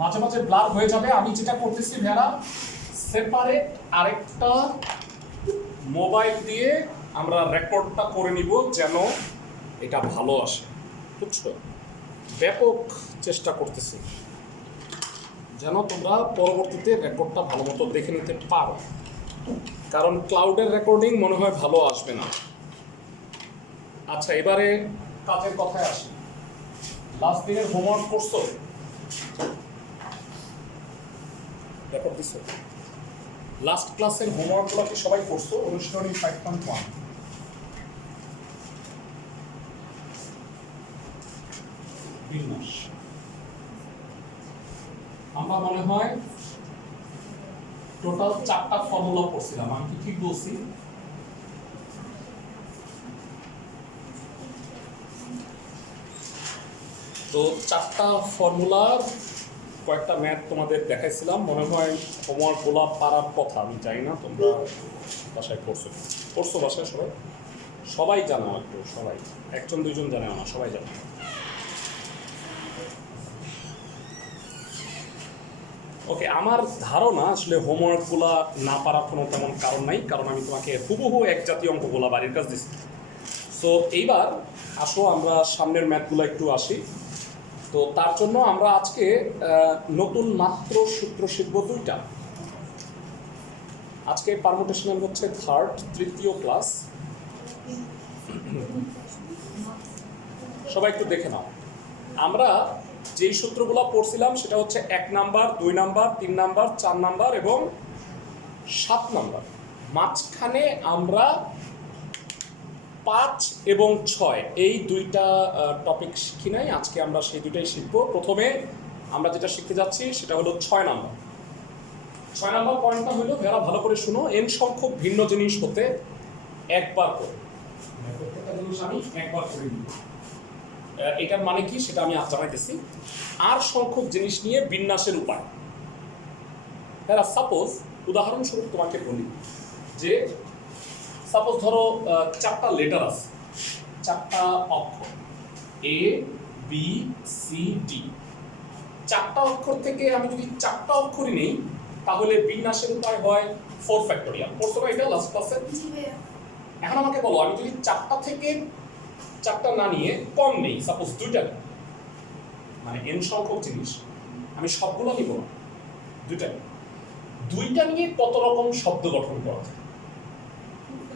মাঝে মাঝে ব্লার হয়ে যাবে। আমি যেটা করতেছি ভেড়া, সেপারেট আরেকটা মোবাইল দিয়ে আমরা রেকর্ডটা করে নিব যেন এটা ভালো আসে, বুঝছো? ব্যাপক চেষ্টা করতেছি যেন তোমরা পরবর্তীতে রেকর্ডটা ভালো মতো দেখে নিতে পারো, কারণ ক্লাউডের রেকর্ডিং মনে হয় ভালো আসবে না। আচ্ছা, এবারে কাজের কথায় আসি। লাস্ট দিনের হোমওয়ার্ক করছো? রেকর্ড দিছো? লাস্ট ক্লাসের হোমওয়ার্কগুলো কি সবাই করছো? অনুশীলনী 5.1 বিন্যাস। আমরা মনে হয় টোটাল 4টা ফর্মুলা পড়ছিলাম। আমি কি ঠিক বলছি? তো 4টা ফর্মুলার কয়েকটা ম্যাথ তোমাদের দেখাইছিলাম। মনে হয় হোমওয়ার্কগুলো পারার কথা, আমি জানি না তোমরা বাসায় পড়ছো বাসায় সবাই? সবাই জানো একটু, সবাই, একজন দুইজন জানে না, সবাই জানে। ওকে, আমার ধারণা আসলে হোমওয়ার্কগুলো না পারার কোনো তেমন কারণ নাই, কারণ আমি তোমাকে হুবহু এক জাতীয় অঙ্কগুলো বাড়ির কাজ দিচ্ছি। সো এইবার আসো আমরা সামনের ম্যাথগুলো একটু আসি। তো তার জন্য আমরা আজকে নতুন মাত্র সূত্র শিখব 2টা। আজকে পারমুটেশনাল হচ্ছে তৃতীয় ক্লাস। সবাই একটু দেখে নাও। আমরা যেই সূত্রগুলো পড়ছিলাম সেটা হচ্ছে 1 নাম্বার, 2 নাম্বার, 3 নাম্বার, 4 নাম্বার এবং 7 নাম্বার। মাঝখানে আমরা 5 এবং 6 এই 2টা টপিক শিখি নাই। আজকে আমরা সেই 2টাই শিখব। প্রথমে আমরা যেটা শিখতে যাচ্ছি সেটা হলো 6 নাম্বার। 6 নাম্বার পয়েন্টটা হলো, যারা ভালো করে শুনো, n সংখ্যক ভিন্ন জিনিস হতে একবার করে, প্রত্যেকটা জিনিস আমি একবার করে নিব। এটার মানে কি সেটা আমি আজ জানাইতেছি। আর সংখ্যক জিনিস নিয়ে বিন্যাসের উপায়। হ্যাঁ, সাপোজ উদাহরণস্বরূপ তোমাকে বলি যে সাপোজ ধরো 4টা লেটার আছে, 4টা অক্ষর, এ বি সি ডি। 4টা অক্ষর থেকে আমি যদি 4টা অক্ষরই নেই তাহলে বিন্যাসের উপায় হয় 4 ফ্যাক্টোরিয়াল। পড়ছো না এটা লাস্ট ক্লাসে? এখন আমাকে বলো, আমি যদি 4টা থেকে 4টা না নিয়ে কম নেই, সাপোজ 2টা, মানে n সংখ্যক জিনিস, আমি সবগুলো নিব না, 2টা নিয়ে কত রকম শব্দ গঠন করা যায়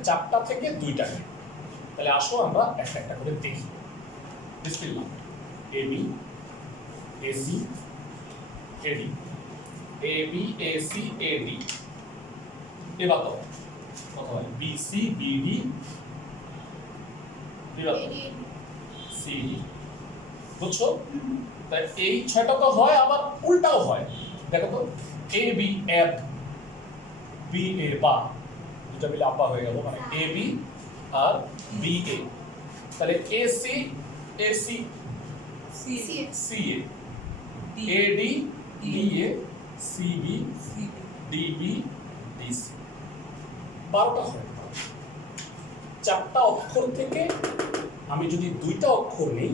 4টা থেকে 2টা নিয়ে। তাহলে আসো আমরা একটা একটা করে দেখি। বিসমিল্লাহ। A B A C A D, A B A C A D. এবার তো কত হয়? বি সি বি ডি, এবার সি ডি। বুঝছো? তাই এই 6টা তো হয়, আবার উল্টাও হয়। দেখো তো, এ বি এব, বি এ বা, দুটা মিলে আপা হয়ে গেল, মানে A B R B A. তাহলে A C C A, A D D A, C B D B D C. 12টা হয়। 4টা অক্ষর থেকে আমি যদি 2টা অক্ষর নেই,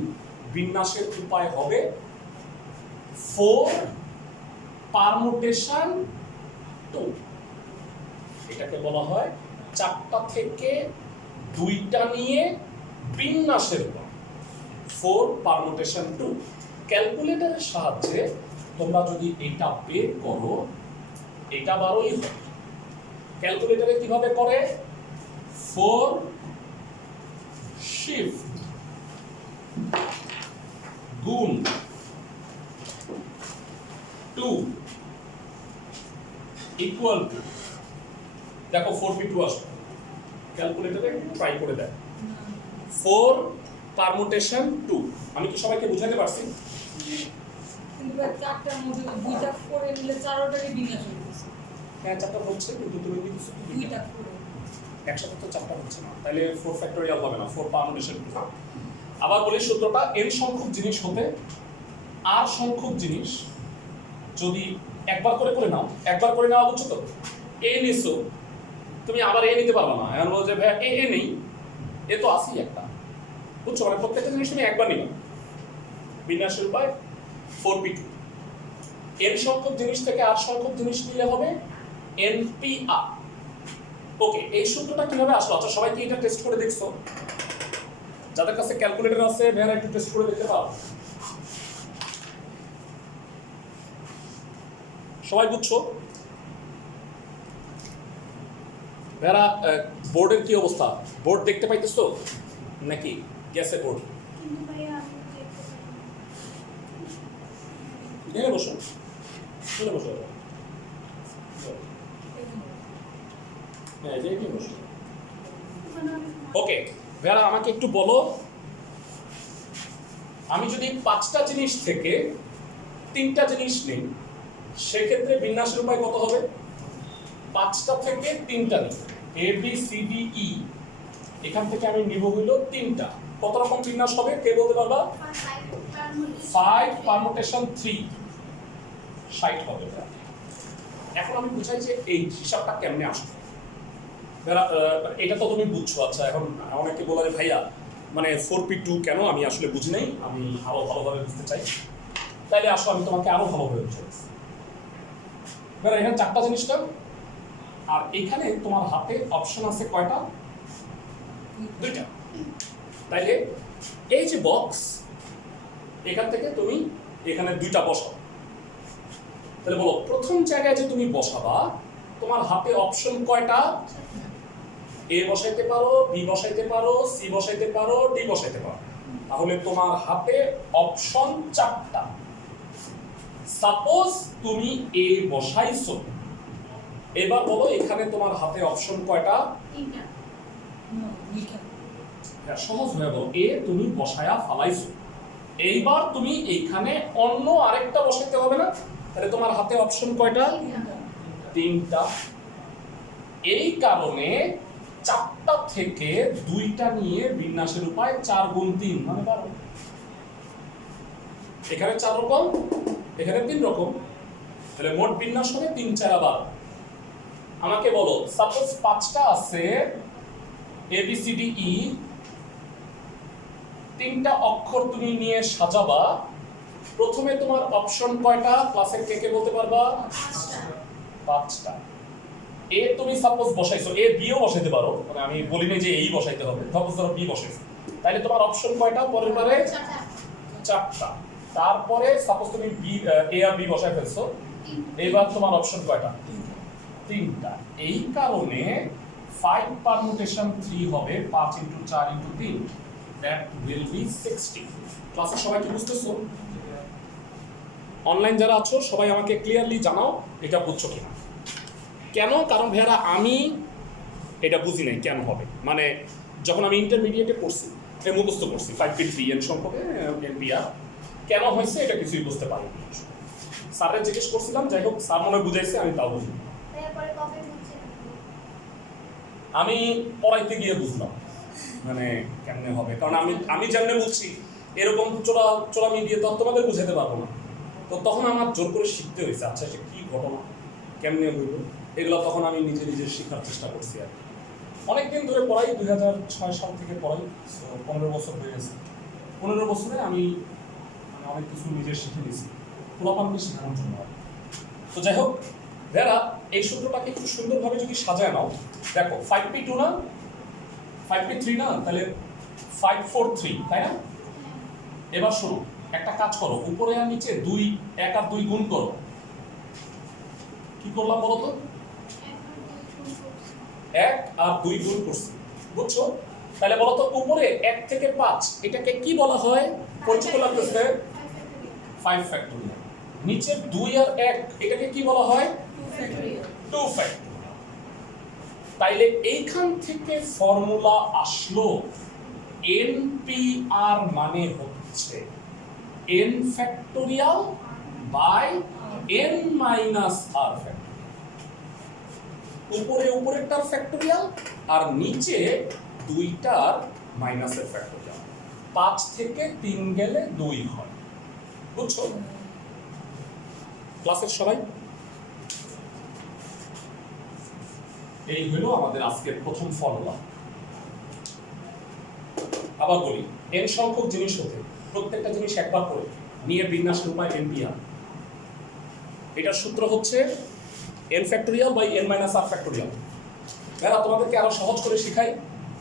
বিন্যাসের উপায় হবে 4 পারমুটেশন 2। এটাকে বলা হয় 4টা থেকে 2টা নিয়ে বিন্যাসের উপায় 4 পারমুটেশন 2। ক্যালকুলেটরের সাহায্যে তোমরা যদি এটা বের করো, এটা 12ই হবে। ক্যালকুলেটরে কিভাবে করে? 4 শিফট গুণ 2 ইকুয়াল টু, দেখো 4b2 আসবে। ক্যালকুলেটরে ট্রাই করে দেখ। 4 পারমুটেশন 2। আমি কি সবাইকে বুঝাতে পারছি? কিন্তু 4টার মধ্যে 2টা করে নিলে 4টারই বিন্যাস হচ্ছে। হ্যাঁ, 4টা হচ্ছে, কিন্তু তুমি কি 2টা করে একসাথে তো 4টা হচ্ছে না, তাহলে 4 ফ্যাক্টোরিয়াল হবে না, 4 পারমুটেশন 2। আবার বলি সূত্রটা, n সংখ্যক জিনিস হতে r সংখ্যক জিনিস যদি একবার করে করে নাও, একবার করে নেওয়া বুঝছো তো? এ নিছো, তুমি আবার এ নিতে পারবে না। এখন বলো যে ভাই এ নেই, এ তো আসি একটা, বুঝছো? মানে প্রত্যেকটা জিনিস তুমি একবার নিবে। বিন্যাসের উপায় 4p2। n সংখ্যক জিনিস থেকে r সংখ্যক জিনিস নিলে হবে npr। ওকে, এই সূত্রটা কিভাবে আসলো? আচ্ছা, সবাই কি এটা টেস্ট করে দেখছো? যাদের কাছে ক্যালকুলেটর আছে ভাইয়া একটু টেস্ট করে দেখতে পারো। সবাই বুঝছো? ভাইয়া বোর্ডের কি অবস্থা? বোর্ড দেখতে পাইতেছো নাকি গ্যাসে বোর্ড? কিন্তু ভাইয়া আমি দেখতে পারি এখানে বসো, এখানে বসো। হ্যাঁ, এই যে এখানে বসো। ওখানে অনেক ওকে ভাইয়া, আমাকে একটু বলো, আমি যদি 5টা জিনিস থেকে 3টা জিনিস নিই সেক্ষেত্রে বিন্যাসের উপায় কত হবে? 5টা থেকে 3টা নিই, A B C D E, এখান থেকে আমি নিব হইল 3টা। কত রকম বিন্যাস হবে কে বলতে পারবা? 5 পারমুটেশন 3 60 হবে। এখন আমি বুঝাই যে এই হিসাবটা কেমনে আসবে। এটা তো তুমি বুঝছো। আচ্ছা, এখন অনেকে বলে যে ভাইয়া মানে 4p2 কেন, আমি আসলে বুঝি নাই, আমি আরো ভালোভাবে বুঝতে চাই। তাইলে আসো আমি তোমাকে আরো ভালোভাবে বুঝাই। এখানে 4টা জিনিসটা, আর এখানে তোমার হাতে অপশন আছে কয়টা? 2টা। তাইলে এই যে বক্স, এখান থেকে তুমি এখানে 2টা বসাও। তাহলে বলো, প্রথম জায়গায় যে তুমি বসাবা তোমার হাতে অপশন কয়টা? এ বসাইতে পারো, বি বসাইতে পারো, সি বসাইতে পারো, ডি বসাইতে পারো। তাহলে তোমার হাতে অপশন 4টা। সাপোজ তুমি এ বসাইছো, এবার বলো এখানে তোমার হাতে অপশন কয়টা? 3টা হ্যাঁ, সহজ হয়ে বলো, এ তুমি বসায়া ফালাইছো, এইবার তুমি এইখানে অন্য আরেকটা বসাইতে হবে না? তাহলে তোমার হাতে অপশন কয়টা? 3টা। এই কারণে 4টা থেকে 2টা নিয়ে বিন্যাসের উপায় 4 গুণ 3 মানে 12। এখানে 4 রকম, এখানে 3 রকম, তাহলে মোট বিন্যাস হবে 3 4 12। আমাকে বলো, সাপোজ 5টা আছে A B C D E, 3টা অক্ষর তুমি নিয়ে সাজাবা। প্রথমে তোমার অপশন কয়টা? ক্লাসের কে কে বলতে পারবা? 5টা। এ তুমি সাপোজ বসাইছো, এ বিও বসাইতে পারো, মানে আমি বলি না যে এই বসাইতে হবে, সাপোজ ধরো বি বসাইছো, তাহলে তোমার অপশন কয়টা? পরের বারে 4টা। তারপরে সাপোজ তুমি বি এ আর বি বসাই ফেলছো, এবার তোমার অপশন কয়টা? 3টা। এই কারণে 5 পারমুটেশন 3 হবে 5 × 4 × 3, দ্যাট উইল বি 60। ক্লাসে সবাই কি বুঝতেছো? অনলাইন যারা আছো সবাই আমাকে ক্লিয়ারলি জানাও এটা বুঝছো কিনা। কেন? কারণ ভাইয়ারা আমি এটা বুঝি নাই কেন হবে। মানে যখন আমি ইন্টারমিডিয়েটে পড়ছি, মুখস্থ করছি 5p3 এন সম্পর্কে npr, কেন হয়েছে এটা কিছুই বুঝতে পারিনি। স্যারের জিজ্ঞেস করছিলাম, যাই হোক স্যার মনে বুঝাইছে, আমি তাও বুঝি। তারপরে কবে বুঝছেন? আমি পড়াইতে গিয়ে বুঝলাম মানে কেমনে হবে, কারণ আমি যেমনে বুঝছি এরকম চোরামি দিয়ে তো তোমাদের বুঝাতে পারবো না। তো তখন আমার জোর করে শিখতে হয়েছে, আচ্ছা এটা কি ঘটনা, কেমনে হইল, এগুলো তখন আমি নিজে শেখার চেষ্টা করছি। আর অনেকদিন ধরে পড়াই, 2006 সাল থেকে পড়াই, 15 বছর হয়ে গেছে। 15 বছরে আমি মানে অনেক কিছু নিজে শিখে নিয়েছি, পোলাপানকে শেখানোর জন্য। তো যাই হোক ভাইয়ারা, এই সূত্রটাকে একটু সুন্দরভাবে যদি সাজায় নাও, দেখো 5p2 না 5p3 না, তাহলে 5 4 3, তাই না? এবার শোনো, একটা কাজ করো, উপরে আর নিচে 1 আর 2 গুণ করো। কি করলাম বলো তো? 1 আর 2 গুণ করছি, বুঝছো? তাহলে বলো তো, উপরে 1 থেকে 5 এটাকে কি বলা হয়? পরিচিত লাগতেছে? 5 ফ্যাক্টরিয়াল। নিচে 2 আর 1 এটাকে কি বলা হয়? 2 ফ্যাক্টরিয়াল। তাইলে এইখান থেকে ফর্মুলা আসলো npr মানে হচ্ছে n factorial by n minus r factorial. উপরেরটার ফ্যাক্টরিয়াল আর নিচে 2টার মাইনাসের ফ্যাক্টরিয়াল। 5 থেকে 3 গেলে 2 হয়, বুঝছো? ক্লাসের সবাই, এই হলো আমাদের আজকের প্রথম ফর্মুলা। আবার বলি, n সংখ্যক জিনিস হতে প্রত্যেকটা জিনিস একবার করে নিয়ে বিন্যাসের উপায় npr। এটার সূত্র হচ্ছে n factorial by n minus r factorial. ভাইরা তোমাদেরকে আরো সহজ করে শিখাই।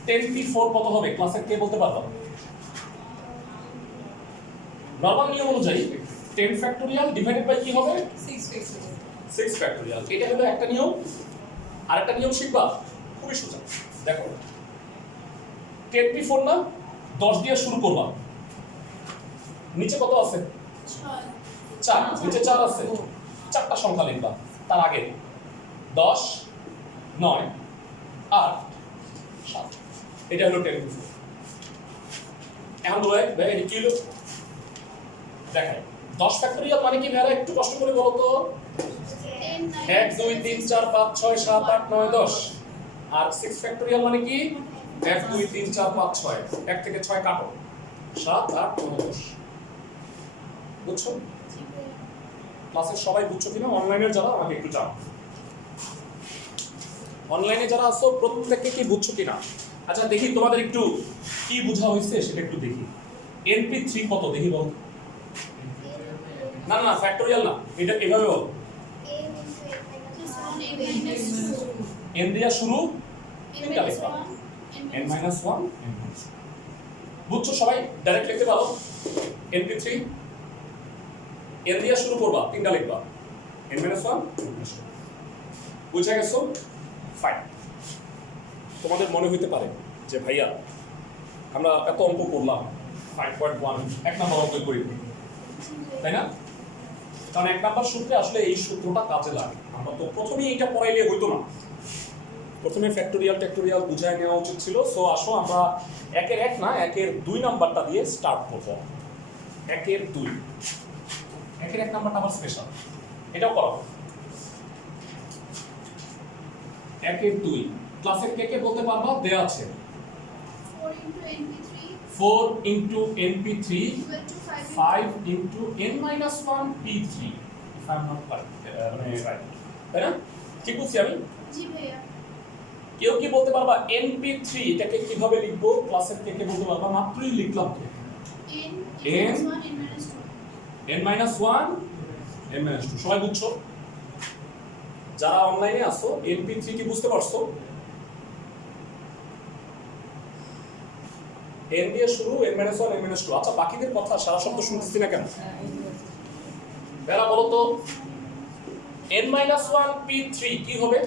10p4 কত হবে ক্লাসে কে বলতে পারবা? নরমাল নিয়ম অনুযায়ী 10 ফ্যাক্টোরিয়াল ডিভাইডেড বাই কি হবে? 6 ফ্যাক্টোরিয়াল। এটা হলো একটা নিয়ম। আরেকটা নিয়ম শিখবা, খুবই সোজা। দেখো 10p4 না 10 দিয়ে শুরু করবা। নিচে কত আছে? 4। নিচে 4 আছে, 4টা সংখ্যা লিখবা তার আগে 10 9 8 7। এটা হলো 10p4। এখন বলে ভাই এটা কি হলো? দেখেন 10 ফ্যাক্টোরিয়াল মানে কি ভাইরা একটু কষ্ট করে বলো তো? 1 2 3 4 5 6 7 8 9 10। আর 6 ফ্যাক্টোরিয়াল মানে কি? 1 2 3 4 5 6। 1 থেকে 6 কাটো, 7 8 9 10। বুঝছো? ক্লাসের সবাই বুঝছো কিনা? অনলাইনের যারা আমাকে একটু জানাও। অনলাইনে যারা আছো প্রত্যেককে কি বুঝছো কিনা? আচ্ছা দেখি তোমাদের একটু কি বোঝা হয়েছে সেটা একটু দেখি। np3 কত দেখি বল। না না ফ্যাক্টোরিয়াল না, এটা এভাবে বল। n দিয়া শুরু, তিনটা লিখবা। n - 1 বুঝছো সবাই? ডাইরেক্ট লিখতে পারো। np3 n দিয়া শুরু করবা, তিনটা লিখবা। n - 1 বুঝা গেছো? ফাইন। তোমাদের মনে হইতে পারে যে ভাইয়া আমরা এত অঙ্ক করলাম 5.1 এক নাম্বার অঙ্ক করি, তাই না? কারণ এক নাম্বার সূত্রে আসলে এই সূত্রটা কাজে লাগে। আমরা তো প্রথমেই এটা পড়াইলে হইতো না, প্রথমে ফ্যাক্টোরিয়াল বুঝায় নেওয়া উচিত ছিল। সো আসো আমরা একের 1 না একের 2 নাম্বারটা দিয়ে স্টার্ট করবো। একের 2, একের 1 নাম্বারটা আবার স্পেশাল, এটাও করো। একের 2 ক্লাসের কে কে বলতে পারবা? দেয়া আছে 4 into np3 5 into n-1 p3 if I'm not right, তাই না? ঠিক বলছি আমি? জি ভাইয়া। কেউ কি বলতে পারবা np3 এটাকে কিভাবে লিখবো? ক্লাসের কে কে বলতে পারবা? মাত্রই লিখলাম তো, n-1 n-2। সবাই বুঝছো? যারা অনলাইনে আছো np3 কি বুঝতে পারছো? n দিয়ে শুরু, n-1 n-2। আচ্ছা বাকিদের কথা সারা শব্দ শুনতেছি না কেন? বেলা বলো তো n-1 p3 কি হবে?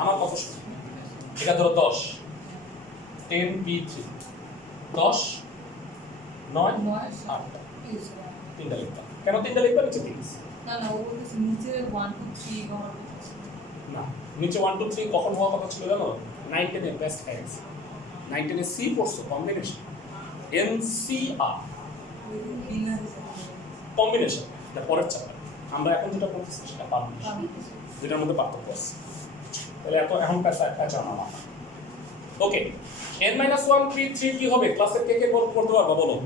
আমার কথা শুনো, এটা ধরো 10 10 p3 10 9 8 তিনটা লিখবা। কেন তিনটা লিখবা? নিচে প্লিজ। না না ও বলতেছে নিচে 1 2 3 হওয়ার কথা ছিল। না নিচে 1 2 3 কখন হওয়ার কথা ছিল জানো? 9 10 এর বেস্ট হ্যান্ডস। 9 10 এর সি পড়ছো কম্বিনেশন, NCR কম্বিনেশন। এটা পরের চ্যাপ্টার। আমরা এখন যেটা পড়তেছি সেটা পারমিশন, যেটার মধ্যে পার্থক্য আছে। তাহলে এখন প্যাচা না মাথা। ওকে n-1 p3 কি হবে? ক্লাসের কে কে পড়তে পারবা বলো?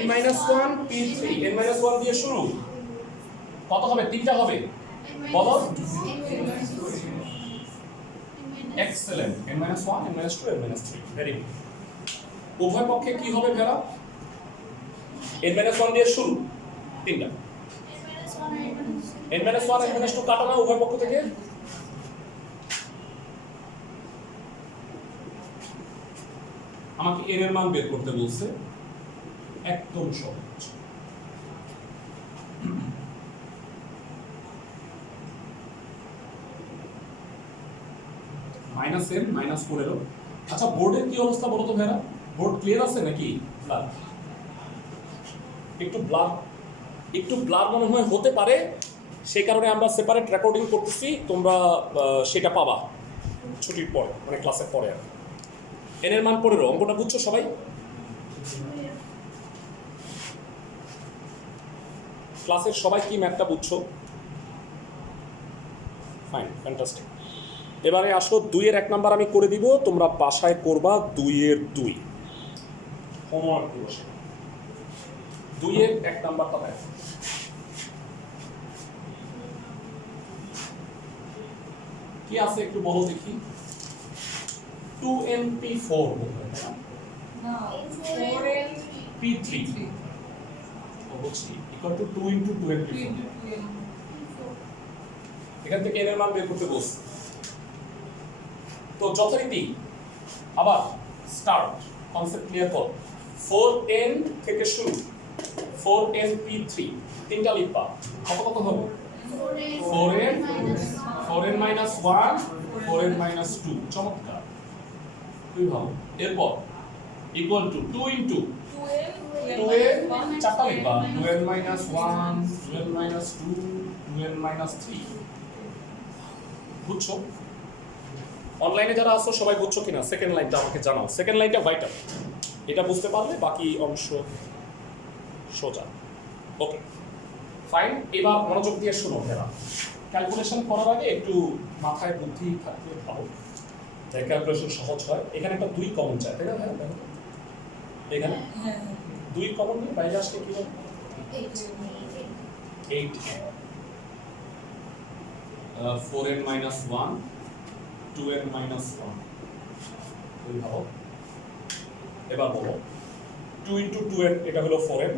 n-1 p3 n-1 দিয়ে শুরু, কত হবে? তিনটা হবে বলো। Excellent. n-1 n-2 n-3 very good. উভয় পক্ষে কি হবে ভেরা? n-1 দিয়ে শুরু, তিনটা। n-1 n-2 কাটো না উভয় পক্ষ থেকে। আমাকে n এর মান বের করতে বলছে, একদম সহজ। -n -15। আচ্ছা বোর্ডের কি অবস্থা বলো তো ভাইরা? বোর্ড ক্লিয়ার আছে নাকি? ব্লার একটু ব্লার মনে হয় হতে পারে, সেই কারণে আমরা সেপারেট রেকর্ডিং করতেছি। তোমরা সেটা পাবা ছুটির পরে, মানে ক্লাসের পরে। আর n এর মান 15। অঙ্কটা বুঝছো সবাই? ক্লাসের সবাই কি ম্যাথটা বুঝছো? Fine, fantastic. এবারে আসো 2 এর 1 নাম্বার আমি করে দিব, তোমরা বাসায় করবা 2 এর 2 হোমওয়ার্ক করো। 2 এর 1 নাম্বারটা দেখো কি আছে একটু বলো দেখি। 2np4 না 4 এর p3 ও বলছি ইকুয়াল টু 2 ইনটু 2 এর 2 4 into 2 n এখান থেকে n এর মান বের করতে বলছি তো যথারীতি আবার স্টার্ট কনসেপ্ট ক্লিয়ার কর 4n থেকে শুরু 4n p3 তিনটা লিখবা কত কত হবে 4n 4n minus 1 4n minus 2 চমৎকার তুই ভালো এরপর ইকুয়াল টু 2 ইনটু 2n চারটা লিখবা 2n minus 1 2n minus 2 2n minus 3 বুঝছো অনলাইনে যারা আছো সবাই বুঝছো কিনা সেকেন্ড লাইনটা আমাকে জানাও সেকেন্ড লাইনটা ভাইটাল এটা বুঝতে পারলে বাকি অংশ সোজা ওকে ফাইন এবার মনোযোগ দিয়ে শোনো ভেরা ক্যালকুলেশন করার আগে একটু মাথায় বুদ্ধি থাকলে ভালো তাই ক্যালকুলেশন সহজ হয় এখানে একটা 2 কমন চাই তাই না ভাই দেখো এখানে হ্যাঁ 2 কমন নিয়ে বাইরে আসলে কি হবে 8 4n minus 1 2n minus 1 তুমি ভাবো এবার বলো 2 into 2n এটা হলো 4n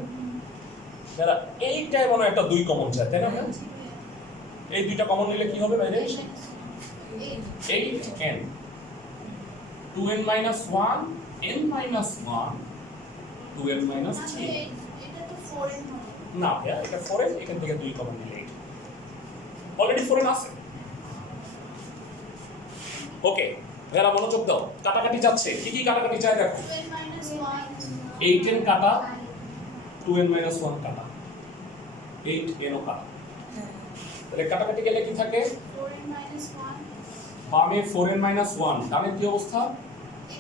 যারা এইটাই মনে একটা 2 কমন চাই তাই না ভাই এই দুইটা কমন নিলে কি হবে বাইরে 8n 2n minus 1 n minus 1 2n minus 3 এটা তো 4n হবে না ভাইয়া এটা 4n এখান থেকে 2 কমন নিলে অলরেডি 4n আছে ওকে যারা মনোযোগ দাও কাটাকাটি যাচ্ছে কি কি কাটাকাটি যায় দেখো 2n minus 1 8n কাটা 2n minus 1 কাটা 8n ও কাটা তাহলে কাটাকাটি গেলে কি থাকে 4n minus 1 বামে 4n minus 1 ডানে কি অবস্থা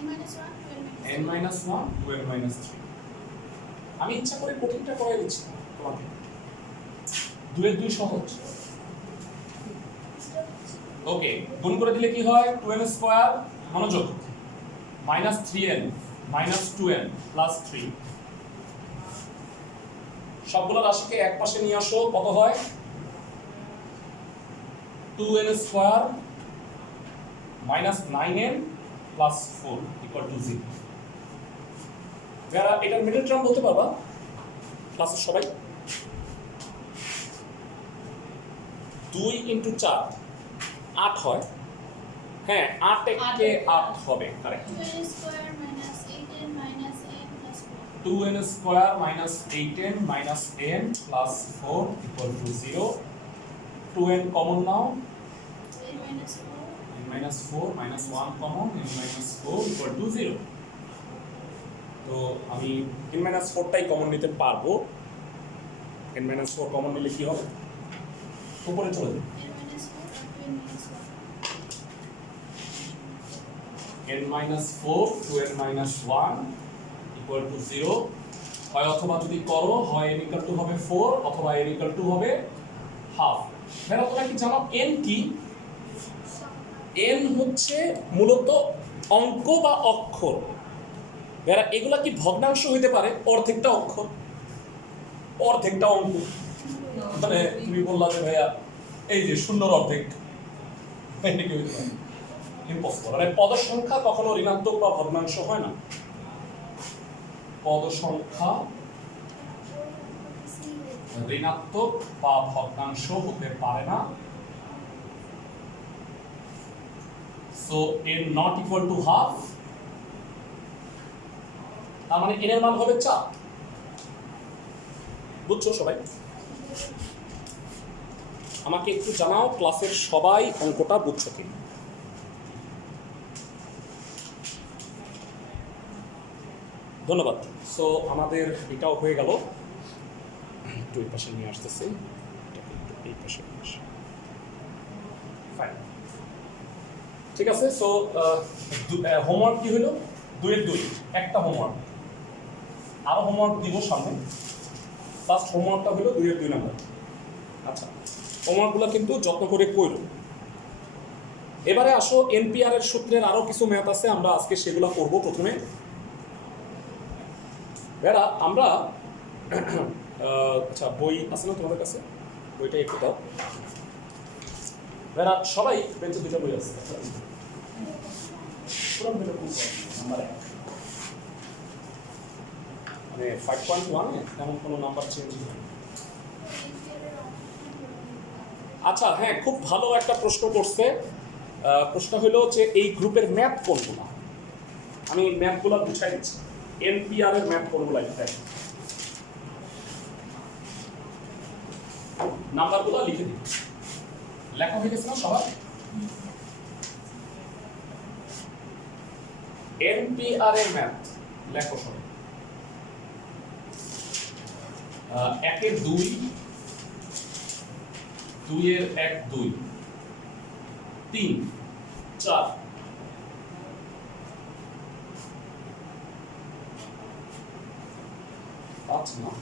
n minus 1 2n n minus 1 2n minus 3 আমি ইচ্ছা করে কঠিনটা করাই দিচ্ছি তোমাকে 2 এর 2 সহজ ওকে গুণ করে দিলে কি হয় 2n স্কয়ার মনোযোগ minus 3n minus 2n plus 3 সবগুলো রাশিকে এক পাশে নিয়ে আসো কত হয় 2n square minus 9n plus 4 equal to 0 যারা এটার মিডল টার্ম বলতে পারবা ক্লাসের সবাই 2 into 4 8 হয় হ্যাঁ 8 কে 8 হবে correct 2n square minus 8n minus n plus 4 2n square minus 8n minus n plus 4 equal to 0 2n common now n minus 4 n minus 4 minus 1 common n minus 4 equal to 0 তো আমি n minus 4 টাই common নিতে পারবো n minus 4 common নিলে কি হবে উপরে চলে যাবে n minus 4 or 2n minus 1 n minus 4 to n minus 1 equal to 0 হয় অথবা যদি করো হয় n equal to হবে 4 অথবা n equal to হবে হাফ এবার তোমরা কি জানো n কি n হচ্ছে মূলত অঙ্ক বা অক্ষর এরা এগুলা কি ভগ্নাংশ হইতে পারে অর্ধেকটা অক্ষর অর্ধেকটা অঙ্ক মানে তুমি বললা যে ভাইয়া এই যে শূন্যর অর্ধেক এটা কি হইতে পারে ইম্পসিবল মানে পদ সংখ্যা কখনো ঋণাত্মক বা ভগ্নাংশ হয় না পদ সংখ্যা ঋণাত্মক বা ভগ্নাংশ হতে পারে না so n not equal to half তার মানে n এর মান হবে 4 বুঝছো সবাই আমাকে একটু জানাও ক্লাসের সবাই অঙ্কটা বুঝছো কি ধন্যবাদ সো আমাদের এটাও হয়ে গেল একটু এই পাশে নিয়ে আসতেছি এটাকে একটু এই পাশে নিয়ে আসি ফাইন ঠিক আছে সো হোমওয়ার্ক কি হলো 2 এর 2 একটা হোমওয়ার্ক আরো হোমওয়ার্ক দিব সামনে ফার্স্ট হোমওয়ার্কটা হলো 2 এর 2 নাম্বার আচ্ছা হোমওয়ার্কগুলো কিন্তু যত্ন করে কইরো এবারে আসো এনপিআর এর সূত্রের আরো কিছু ম্যাথ আছে আমরা আজকে সেগুলো করব প্রথমে বেরা আমরা আচ্ছা বই আছে না তোমাদের কাছে বইটা একটু দাও বেরা সবাই বেঞ্চে দুটো বই আছে পুরো বইটা খুব নাম্বার 1 মানে 5.1 এ তেমন কোনো নাম্বার চেঞ্জ হয় না। আচ্ছা হ্যাঁ, খুব ভালো একটা প্রশ্ন করছে। প্রশ্ন হলো যে এই গ্রুপের ম্যাথ কোনগুলো। আমি ম্যাথগুলো বুঝাই দিচ্ছি। এনপিআর এর ম্যাথ কোনগুলো দেখ, নাম্বারগুলো লিখে দিই। লেখা হয়ে গেছে না সবার? এনপিআর এর ম্যাথ লেখো সবাই। 1 এর 2, 2 এর 1 2, 3 4, 5 9,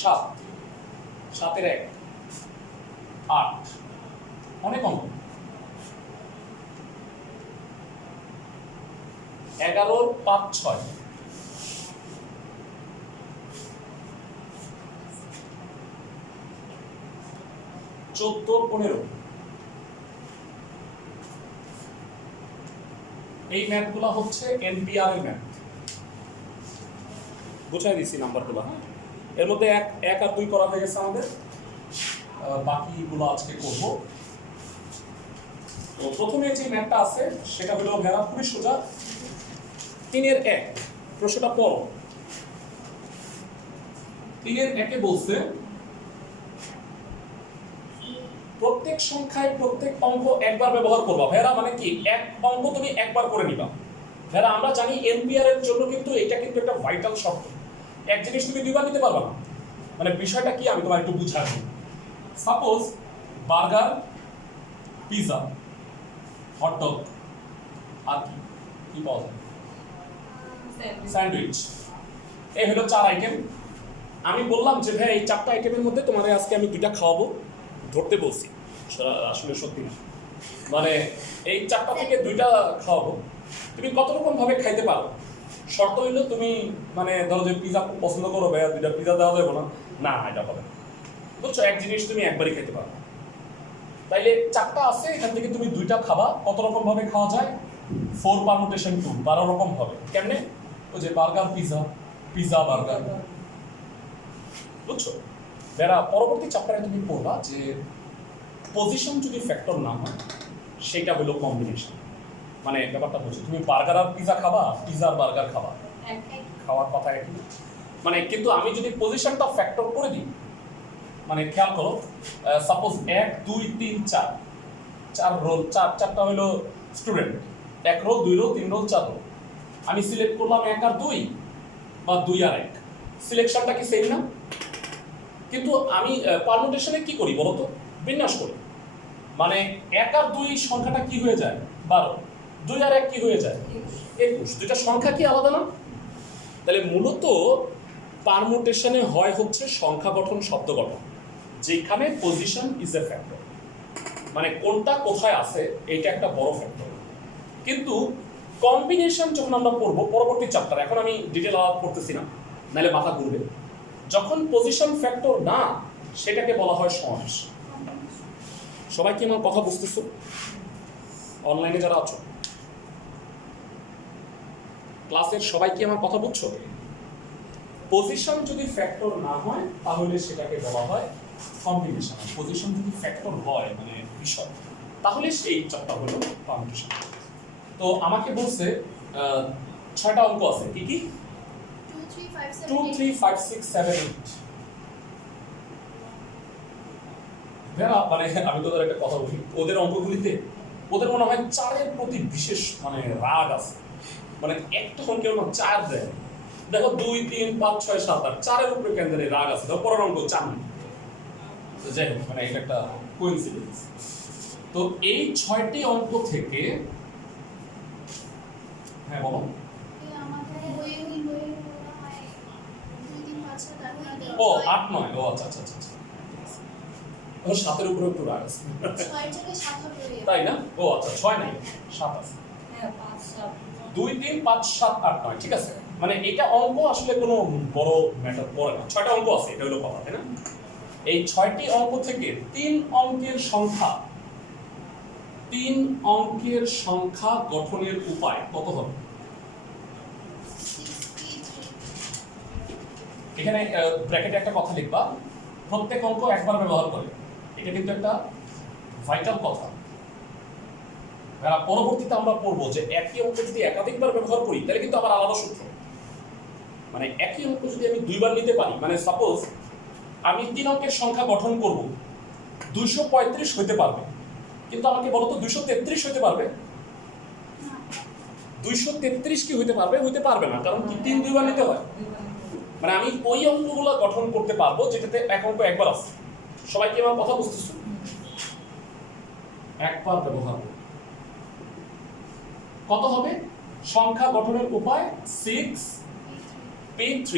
7, 7 এর 1 8, অনেক অঙ্ক। 11 5 6, 14 15। এই ম্যাথগুলো হচ্ছে এনপিআর এর ম্যাথ। বুঝাই দিছি নাম্বারগুলো। হ্যাঁ, এর মধ্যে 1 আর 2 করা হয়ে গেছে আমাদের, বাকিগুলো আজকে করব। তো প্রথমে যে ম্যাথটা আছে সেটা হলো ভেড়া, খুবই সোজা। 3 এর 1 প্রশ্নটা পড়ো। 3 এর 1 এ বলছে প্রত্যেক সংখ্যায় প্রত্যেক অঙ্ক একবার ব্যবহার করবা। ভেড়া মানে কি, এক অঙ্ক তুমি একবার করে নিবা। ভেড়া আমরা জানি এনপিআর এর জন্য কিন্তু এটা কিন্তু একটা ভাইটাল শর্ত। এক জিনিস তুমি দুইবার নিতে পারবা না। মানে বিষয়টা কি আমি তোমার একটু বুঝাবো। সাপোজ বার্গার, পিৎজা, হটডগ আর কি পাওয়া যায়, স্যান্ডউইচ, এই হলো 4 আইটেম। আমি বললাম যে ভাই এই 4টা আইটেমের মধ্যে তোমার আজকে আমি 2টা খাওয়াবো, ধরতে বলছি, আসলে সত্যি না। মানে এই 4টা থেকে 2টা খাওয়াবো, তুমি কত রকম ভাবে খাইতে পারো। শর্ত হইলো তুমি মানে ধরো যে পিৎজা খুব পছন্দ করো, ভাই 2টা পিৎজা দেওয়া যাবে না, না এটা হবে না, বুঝছো। এক জিনিস তুমি একবারই খেতে পারো। তাইলে 4টা আছে, এখান থেকে তুমি 2টা খাবা। কত রকম ভাবে খাওয়া যায়? 4 পারমুটেশন 2, 12 রকম হবে। কেমনে? ওই যে বার্গার পিৎজা, পিৎজা বার্গার, বুঝছো। যারা পরবর্তী চ্যাপ্টারে তুমি পড়বা যে পজিশন যদি ফ্যাক্টর না হয় সেটা হলো কম্বিনেশন। মানে ব্যাপারটা বুঝছো, তুমি বার্গার আর পিৎজা খাবা, পিৎজা আর বার্গার খাবা, খাওয়ার কথা একই। মানে কিন্তু আমি যদি পজিশনটা ফ্যাক্টর করে দিই, মানে খেয়াল করো, সাপোজ 1 2 3 4, 4 রোল, 4টা হলো student, 1 roll 2 roll 3 roll 4 roll. আমি সিলেক্ট করলাম 1 আর 2 বা 2 আর 1, সিলেকশনটা কি সেম না? কিন্তু আমি পারমুটেশনে কি করি বলো তো, বিন্যাস করি। মানে 1 আর 2 সংখ্যাটা কি হয়ে যায়? 12। 2 আর 1 কি হয়ে যায়? 21। দুইটা সংখ্যা কি আলাদা না? তাহলে মূলত পারমুটেশনে হয় হচ্ছে সংখ্যা গঠন, শব্দ গঠন, যেখানে পজিশন ইজ এ ফ্যাক্টর। মানে কোনটা কোথায় আছে এইটা একটা বড় ফ্যাক্টর। কিন্তু কম্বিনেশন যখন আমরা পড়বো পরবর্তী চ্যাপ্টার, এখন আমি ডিটেল আলাপ করতেছি না, নাহলে মাথা ঘুরবে। যখন পজিশন ফ্যাক্টর না, সেটাকে বলা হয় সমাবেশ। সবাই কি আমার কথা বুঝতেছো? অনলাইনে যারা আছো, ক্লাসের সবাই কি আমার কথা বুঝছো? পজিশন যদি ফ্যাক্টর না হয় তাহলে সেটাকে বলা হয় কম্বিনেশন। পজিশন যদি ফ্যাক্টর হয় মানে বিষয়, তাহলে সেই চ্যাপ্টার হলো পারমুটেশন। তো আমাকে বলছে 6টা অঙ্ক আছে। কি কি? 2 3 5 6 7 8। মানে আমি তোদের একটা কথা বলি, ওদের অঙ্কগুলিতে ওদের মনে হয় 4-এর প্রতি বিশেষ মানে রাগ আছে। মানে একটা অঙ্কের মধ্যে 4 দেয়, দেখো 2 3 5 6 7 8, 4-এর উপরে কেন জানি রাগ আছে। দেখো পরের অঙ্ক 4 নেই। তো যাই হোক, মানে এটা একটা কোইন্সিডেন্স। তো এই 6টি অঙ্ক থেকে, হ্যাঁ বলো। ও 8 9, ও আচ্ছা আচ্ছা আচ্ছা, ও 7-এর উপরে একটু রাগ আছে, তাই না? ও আচ্ছা, 6 নাই 7 আছে। 2 3 5 7 8 9, ঠিক আছে। মানে এটা অঙ্ক আসলে কোনো বড় ম্যাটার করে না। 6টা অঙ্ক আছে, এটা হলো কথা, তাই না? এই 6টি অঙ্ক থেকে 3 অঙ্কের সংখ্যা গঠনের উপায় কত হবে? এখানে ব্র্যাকেটে একটা কথা লিখবা, প্রত্যেক অঙ্ক একবার ব্যবহার করে। এটা কিন্তু একটা ভাইটাল কথা। পরবর্তীতে আমরা পড়বো যে একই অঙ্ক যদি একাধিকবার ব্যবহার করি তাহলে কিন্তু আবার আলাদা সূত্র। মানে একই অঙ্ক যদি আমি দুইবার নিতে পারি, মানে সাপোজ আমি 3 অঙ্কের সংখ্যা গঠন করব, 235 হইতে পারবে, কিন্তু আমাকে বলো তো 233 হইতে পারবে? 233 কি হইতে পারবে? হইতে পারবে না, কারণ কি 3 দুইবার নিতে হয়। মানে আমি ওই অঙ্কগুলো গঠন করতে পারবো যেটাতে এক অঙ্ক একবার আছে। সবাই কি আমার কথা বুঝতেছো? একবার ব্যবহার করব। কত হবে? সংখ্যা গঠনের উপায় 6p3।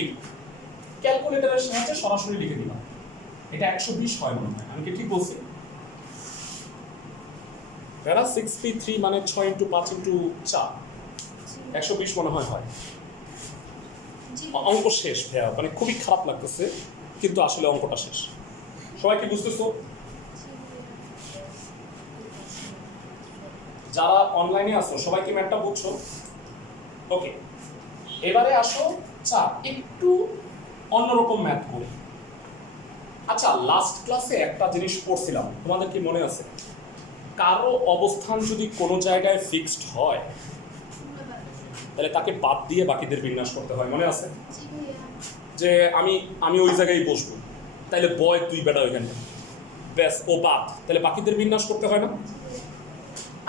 ক্যালকুলেটরের সাহায্যে সরাসরি লিখে দিলাম। এটা 120 হয় মনে হয়, আমি কি ঠিক বলছি? এটা 6p3 মানে 6 × 5 × 4, 120 মনে হয় হয়। অঙ্ক শেষ ভাইয়া, মানে খুবই খারাপ লাগতেছে, কিন্তু আসলে অঙ্কটা শেষ। সবাই কি বুঝতেছো? যারা অনলাইনে আছো সবাই কি ম্যাথটা বুঝছো? ওকে, এবারে আসো একটু অন্যরকম ম্যাথ করি। আচ্ছা, লাস্ট ক্লাসে একটা জিনিস পড়ছিলাম, তোমাদের কি মনে আছে? কারো অবস্থান যদি কোনো জায়গায় ফিক্সড হয় তাহলে তাকে বাদ দিয়ে বাকিদের বিন্যাস করতে হয়, মনে আছে? যে আমি ওই জায়গায় বসবো, তাহলে বয় তুই বেটা ওইখানে, ব্যাস ও বাদ, তাহলে বাকিদের বিন্যাস করতে হয় না?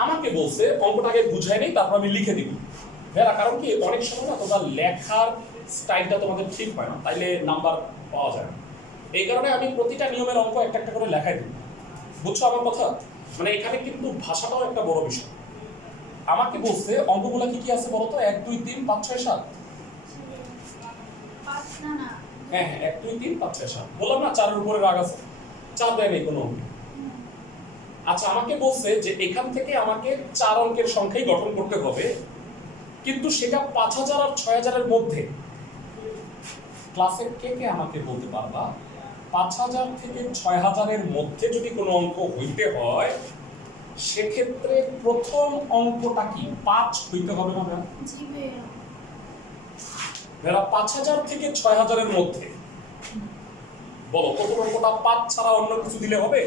আমাকে বলছে অঙ্কটাকে বুঝাই নেই, তারপর আমি লিখে দিব। ভেড়া, কারণ কি অনেক সময় না তোমরা লেখার স্টাইলটা তোমাদের ঠিক হয় না, তাইলে নাম্বার পাওয়া যায় না। এই কারণে আমি প্রতিটা নিয়মের অঙ্ক একটা একটা করে লেখাই দিই। বুঝছো আমার কথা? মানে এখানে কিন্তু ভাষাটাও একটা বড় বিষয়। আমাকে বলছে অঙ্কগুলো কি কি আছে বলো তো? 1 2 3 5 6 7। হ্যাঁ 1 2 3 5 6 7 বললাম না, 4 এর উপরে রাগ আছে, 4 দেয় নেই কোনো অঙ্ক। আচ্ছা, আমাকে বলছে যে এখান থেকে আমাকে 4 অঙ্কের সংখ্যাই গঠন করতে হবে, কিন্তু সেটা 5000 আর 6000 এর মধ্যে। ক্লাসের কে কে আমাকে বলতে পারবা 5000 থেকে 6000 এর মধ্যে যদি কোনো অঙ্ক হইতে হয় সেক্ষেত্রে প্রথম অঙ্কটা কি 5 হইতে হবে না? ভাইয়া 5000 থেকে 6000 এর মধ্যে বলো প্রথম অঙ্কটা 5 ছাড়া অন্য কিছু দিলে হবে?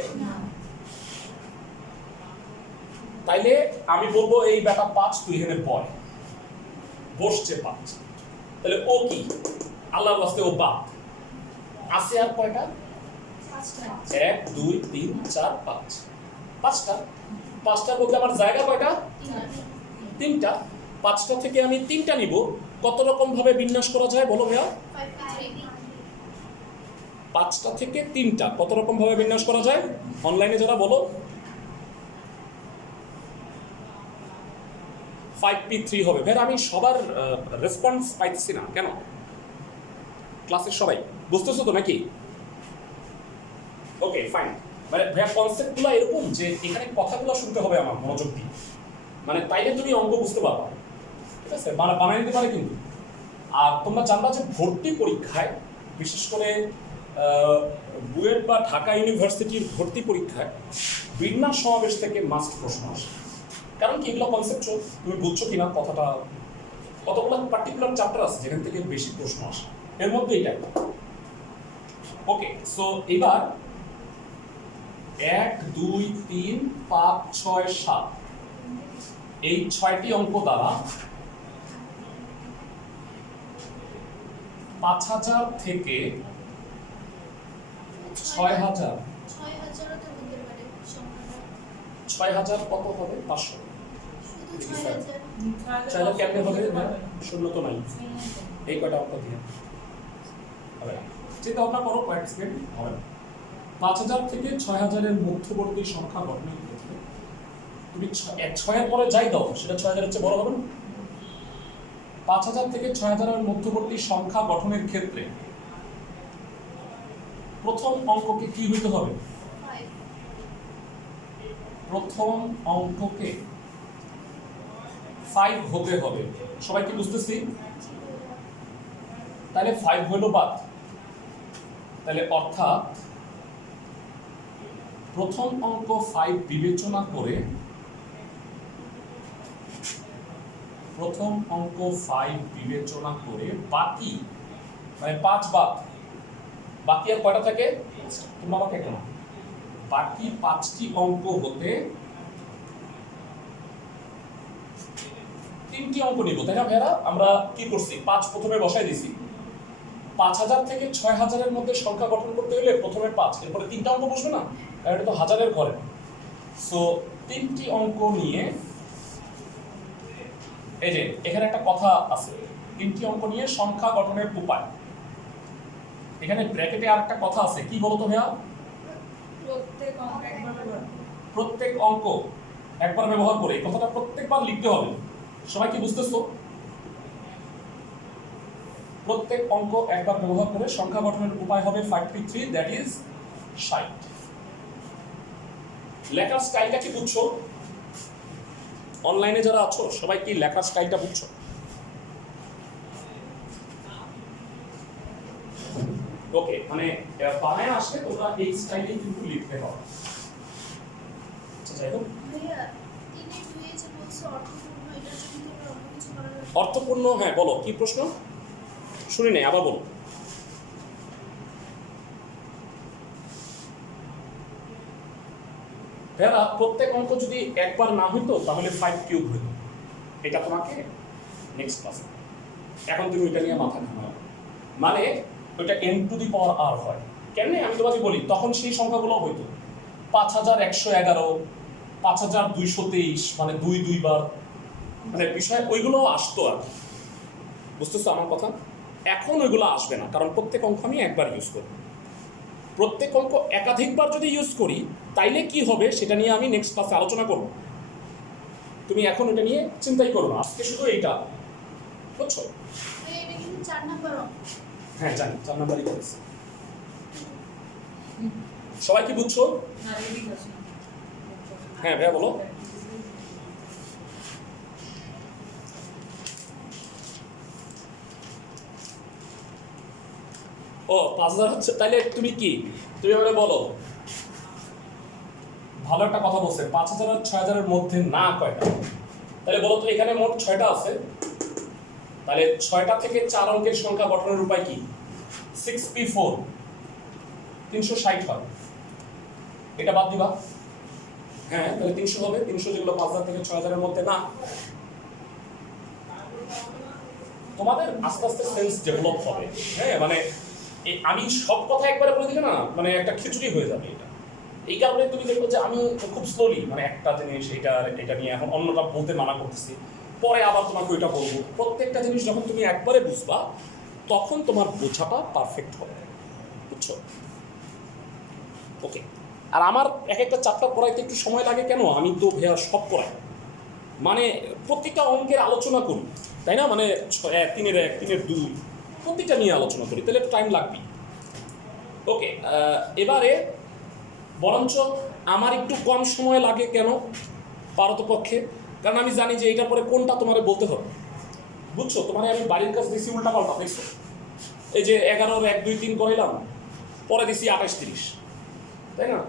তাইলে আমি বলবো এই বেটা 5 তুই এখানে বয়, বসছে 5, তাহলে ও কি? আল্লাহর ওয়াস্তে ও বাপ আছে। আর কয়টা? 1 2 3 4 5, 5টা। 5টার মধ্যে আমার জায়গা কয়টা? 3টা। 5টা থেকে আমি 3টা নিব। কত রকম ভাবে বিন্যাস করা যায় বলো ভাইয়া? 5টা থেকে 3টা কত রকম ভাবে বিন্যাস করা যায়? অনলাইনে যারা বলো 5p3 হবে। ভাইয়া আমি সবার রেসপন্স পাইতেছি না কেন? ক্লাসের সবাই বুঝতেছো তো নাকি? Okay fine. মানে ভাইয়া কনসেপ্টগুলো এরকম যে এখানে কথাগুলো শুনতে হবে আমার মনোযোগ দিয়ে, মানে তাইলে তুমি অঙ্ক বুঝতে পারবা, ঠিক আছে? বানাই নিতে পারে কিন্তু। আর তোমরা জানবা যে ভর্তি পরীক্ষায়, বিশেষ করে বুয়েট বা ঢাকা ইউনিভার্সিটির ভর্তি পরীক্ষায় বিন্যাস সমাবেশ থেকে মাস্ট প্রশ্ন আসে। কারণ কি এগুলো কনসেপ্ট তুমি বুঝছো কিনা কথাটা, কতগুলো পার্টিকুলার চ্যাপ্টার আছে যেখান থেকে বেশি প্রশ্ন আসে, এর মধ্যে এটা। ওকে, সো এবার 1 2 3 5 6 7 এই 6টি অঙ্ক দ্বারা 5000 থেকে 6000 6000 কত হবে? 500। 6000 কেমনে হবে? শূন্য তো নাই, এই কয়টা অঙ্ক দিয়ে হবে না। চিন্তা ভাবনা করো, কয়েক সেকেন্ড হবে না। 5000 থেকে 6000 এর মধ্যবর্তী সংখ্যা গঠনের ক্ষেত্রে তুমি 6 এর পরে যাই দাও সেটা 6000 এর চেয়ে বড় হবে না? 5000 থেকে 6000 এর মধ্যবর্তী সংখ্যা গঠনের ক্ষেত্রে প্রথম অঙ্ককে কি হইতে হবে? প্রথম অঙ্ককে 5 হতে হবে। সবাই কি বুঝতেছি? তাহলে 5 হইল বাদ, তাহলে অর্থাৎ প্রথম অঙ্ক 5 বিবেচনা করে বাকি মানে 5 বাদ বাকি আর কয়টা থাকে? তোমরা আমাকে কেন বাকি 5টি অঙ্ক হতে 3টি অঙ্ক নিব, তাই না ভাইরা? আমরা কি করছি? 5 প্রথমে বসাই দিছি। 5000 থেকে 6000 এর মধ্যে সংখ্যা গঠন করতে হলে প্রথমে 5, এরপরে 3টা অঙ্ক বসবে না, কারণ এটা তো হাজারের ঘরে। সো 3টি অঙ্ক নিয়ে, এই যে এখানে একটা কথা আছে, 3টি অঙ্ক নিয়ে সংখ্যা গঠনের উপায়। এখানে ব্র্যাকেটে আর একটা কথা আছে, কি বলতো ভাইয়া? প্রত্যেক অঙ্ক একবার প্রত্যেক অঙ্ক একবার ব্যবহার ব্যবহার করে, এই কথাটা প্রত্যেকবার লিখতে হবে। সবাই কি বুঝতেছো? প্রত্যেক অঙ্ক একবার ব্যবহার করে সংখ্যা গঠনের উপায় হবে 5p3, দ্যাট ইজ 60। লেখার স্টাইলটা কি বুঝছো? অনলাইনে যারা আছো সবাই কি লেখার স্টাইলটা বুঝছো? ওকে, মানে বানায় আসলে তোমরা এই স্টাইলেই কিন্তু লিখতে হবে। আচ্ছা, যাই হোক, ভাইয়া 3-2 যে বলছো অর্থপূর্ণ, এটার জন্য কি আমরা অন্য কিছু করার আছে? অর্থপূর্ণ, হ্যাঁ বলো কি প্রশ্ন? শুনি নাই, আবার বলো। ভাইয়া প্রত্যেক অঙ্ক যদি একবার না হইতো তাহলে 5 কিউব হইতো। এটা তোমাকে নেক্সট ক্লাসে, এখন তুমি ওইটা নিয়ে মাথা ঘামাও। মানে ওইটা n to the power r হয়। কেমনে আমি তোমাকে বলি, তখন সেই সংখ্যাগুলো হইতো 5111, 5223, মানে 2 বার, মানে বিষয় ওইগুলো আসতো আর কি। বুঝতেছো আমার কথা? এখন ওইগুলো আসবে না, কারণ প্রত্যেক অঙ্ক আমি একবার ইউজ করি। প্রত্যেক অঙ্ক একাধিকবার যদি ইউজ করি তাইলে কি হবে সেটা নিয়ে আমি নেক্সট ক্লাসে আলোচনা করব। তুমি এখন এটা নিয়ে চিন্তাই করো না, আজকে শুধু এইটা, বুঝছো? ভাইয়া এটা কিন্তু 4 নাম্বার অঙ্ক। হ্যাঁ জানি, 4 নাম্বারই করেছি। সবাই কি বুঝছো? হ্যাঁ ভাইয়া বলো। ও 5000 হচ্ছে, তাহলে তুমি কি, তুমি এবারে বলো। ভালো একটা কথা বলছে, 5000 আর 6000 এর মধ্যে না কয়টা? তাহলে বলো তো, এখানে মোট 6টা আছে, তাহলে 6টা থেকে 4 অঙ্কের সংখ্যা গঠনের উপায় কি? 6p4, 360 হয়। এটা বাদ দিবা। হ্যাঁ, তাহলে 300 হবে। 300 যেগুলো 5000 থেকে 6000 এর মধ্যে না। তোমাদের আস্তে আস্তে সেন্স ডেভেলপ হবে। হ্যাঁ, মানে আমি সব কথা একবারে বলে দিলে না, মানে একটা খিচুড়ি হয়ে যাবে এটা। এই কারণে তুমি দেখো যে আমি খুব স্লোলি, মানে একটা জিনিস এটা নিয়ে এখন অন্যটা বলতে মানা করতেছি, পরে আবার তোমাকে ওইটা বলবো। প্রত্যেকটা জিনিস যখন তুমি একবারে বুঝবা তখন তোমার বোঝাটা পারফেক্ট হবে, বুঝছো? ওকে। আর আমার এক একটা চ্যাপ্টার পড়াইতে একটু সময় লাগে কেন? আমি তো ভাইয়া সব পড়াই, মানে প্রতিটা অঙ্কের আলোচনা করি, তাই না? মানে 3-এর 1, 3-এর 2, প্রতিটা নিয়ে আলোচনা করি, তাহলে একটু টাইম লাগবে। ওকে, এবারে বরঞ্চ আমার একটু কম সময় লাগে কেন পারতপক্ষে? কারণ আমি জানি যে এইটার পরে কোনটা তোমারে বলতে হবে, বুঝছো? তোমার আমি বাড়ির কাছে দিছি উল্টা পাল্টা, দেখছো? এই যে 11-র 1, 2, 3 করাইলাম, পরে দিছি 28, 30, তাই না?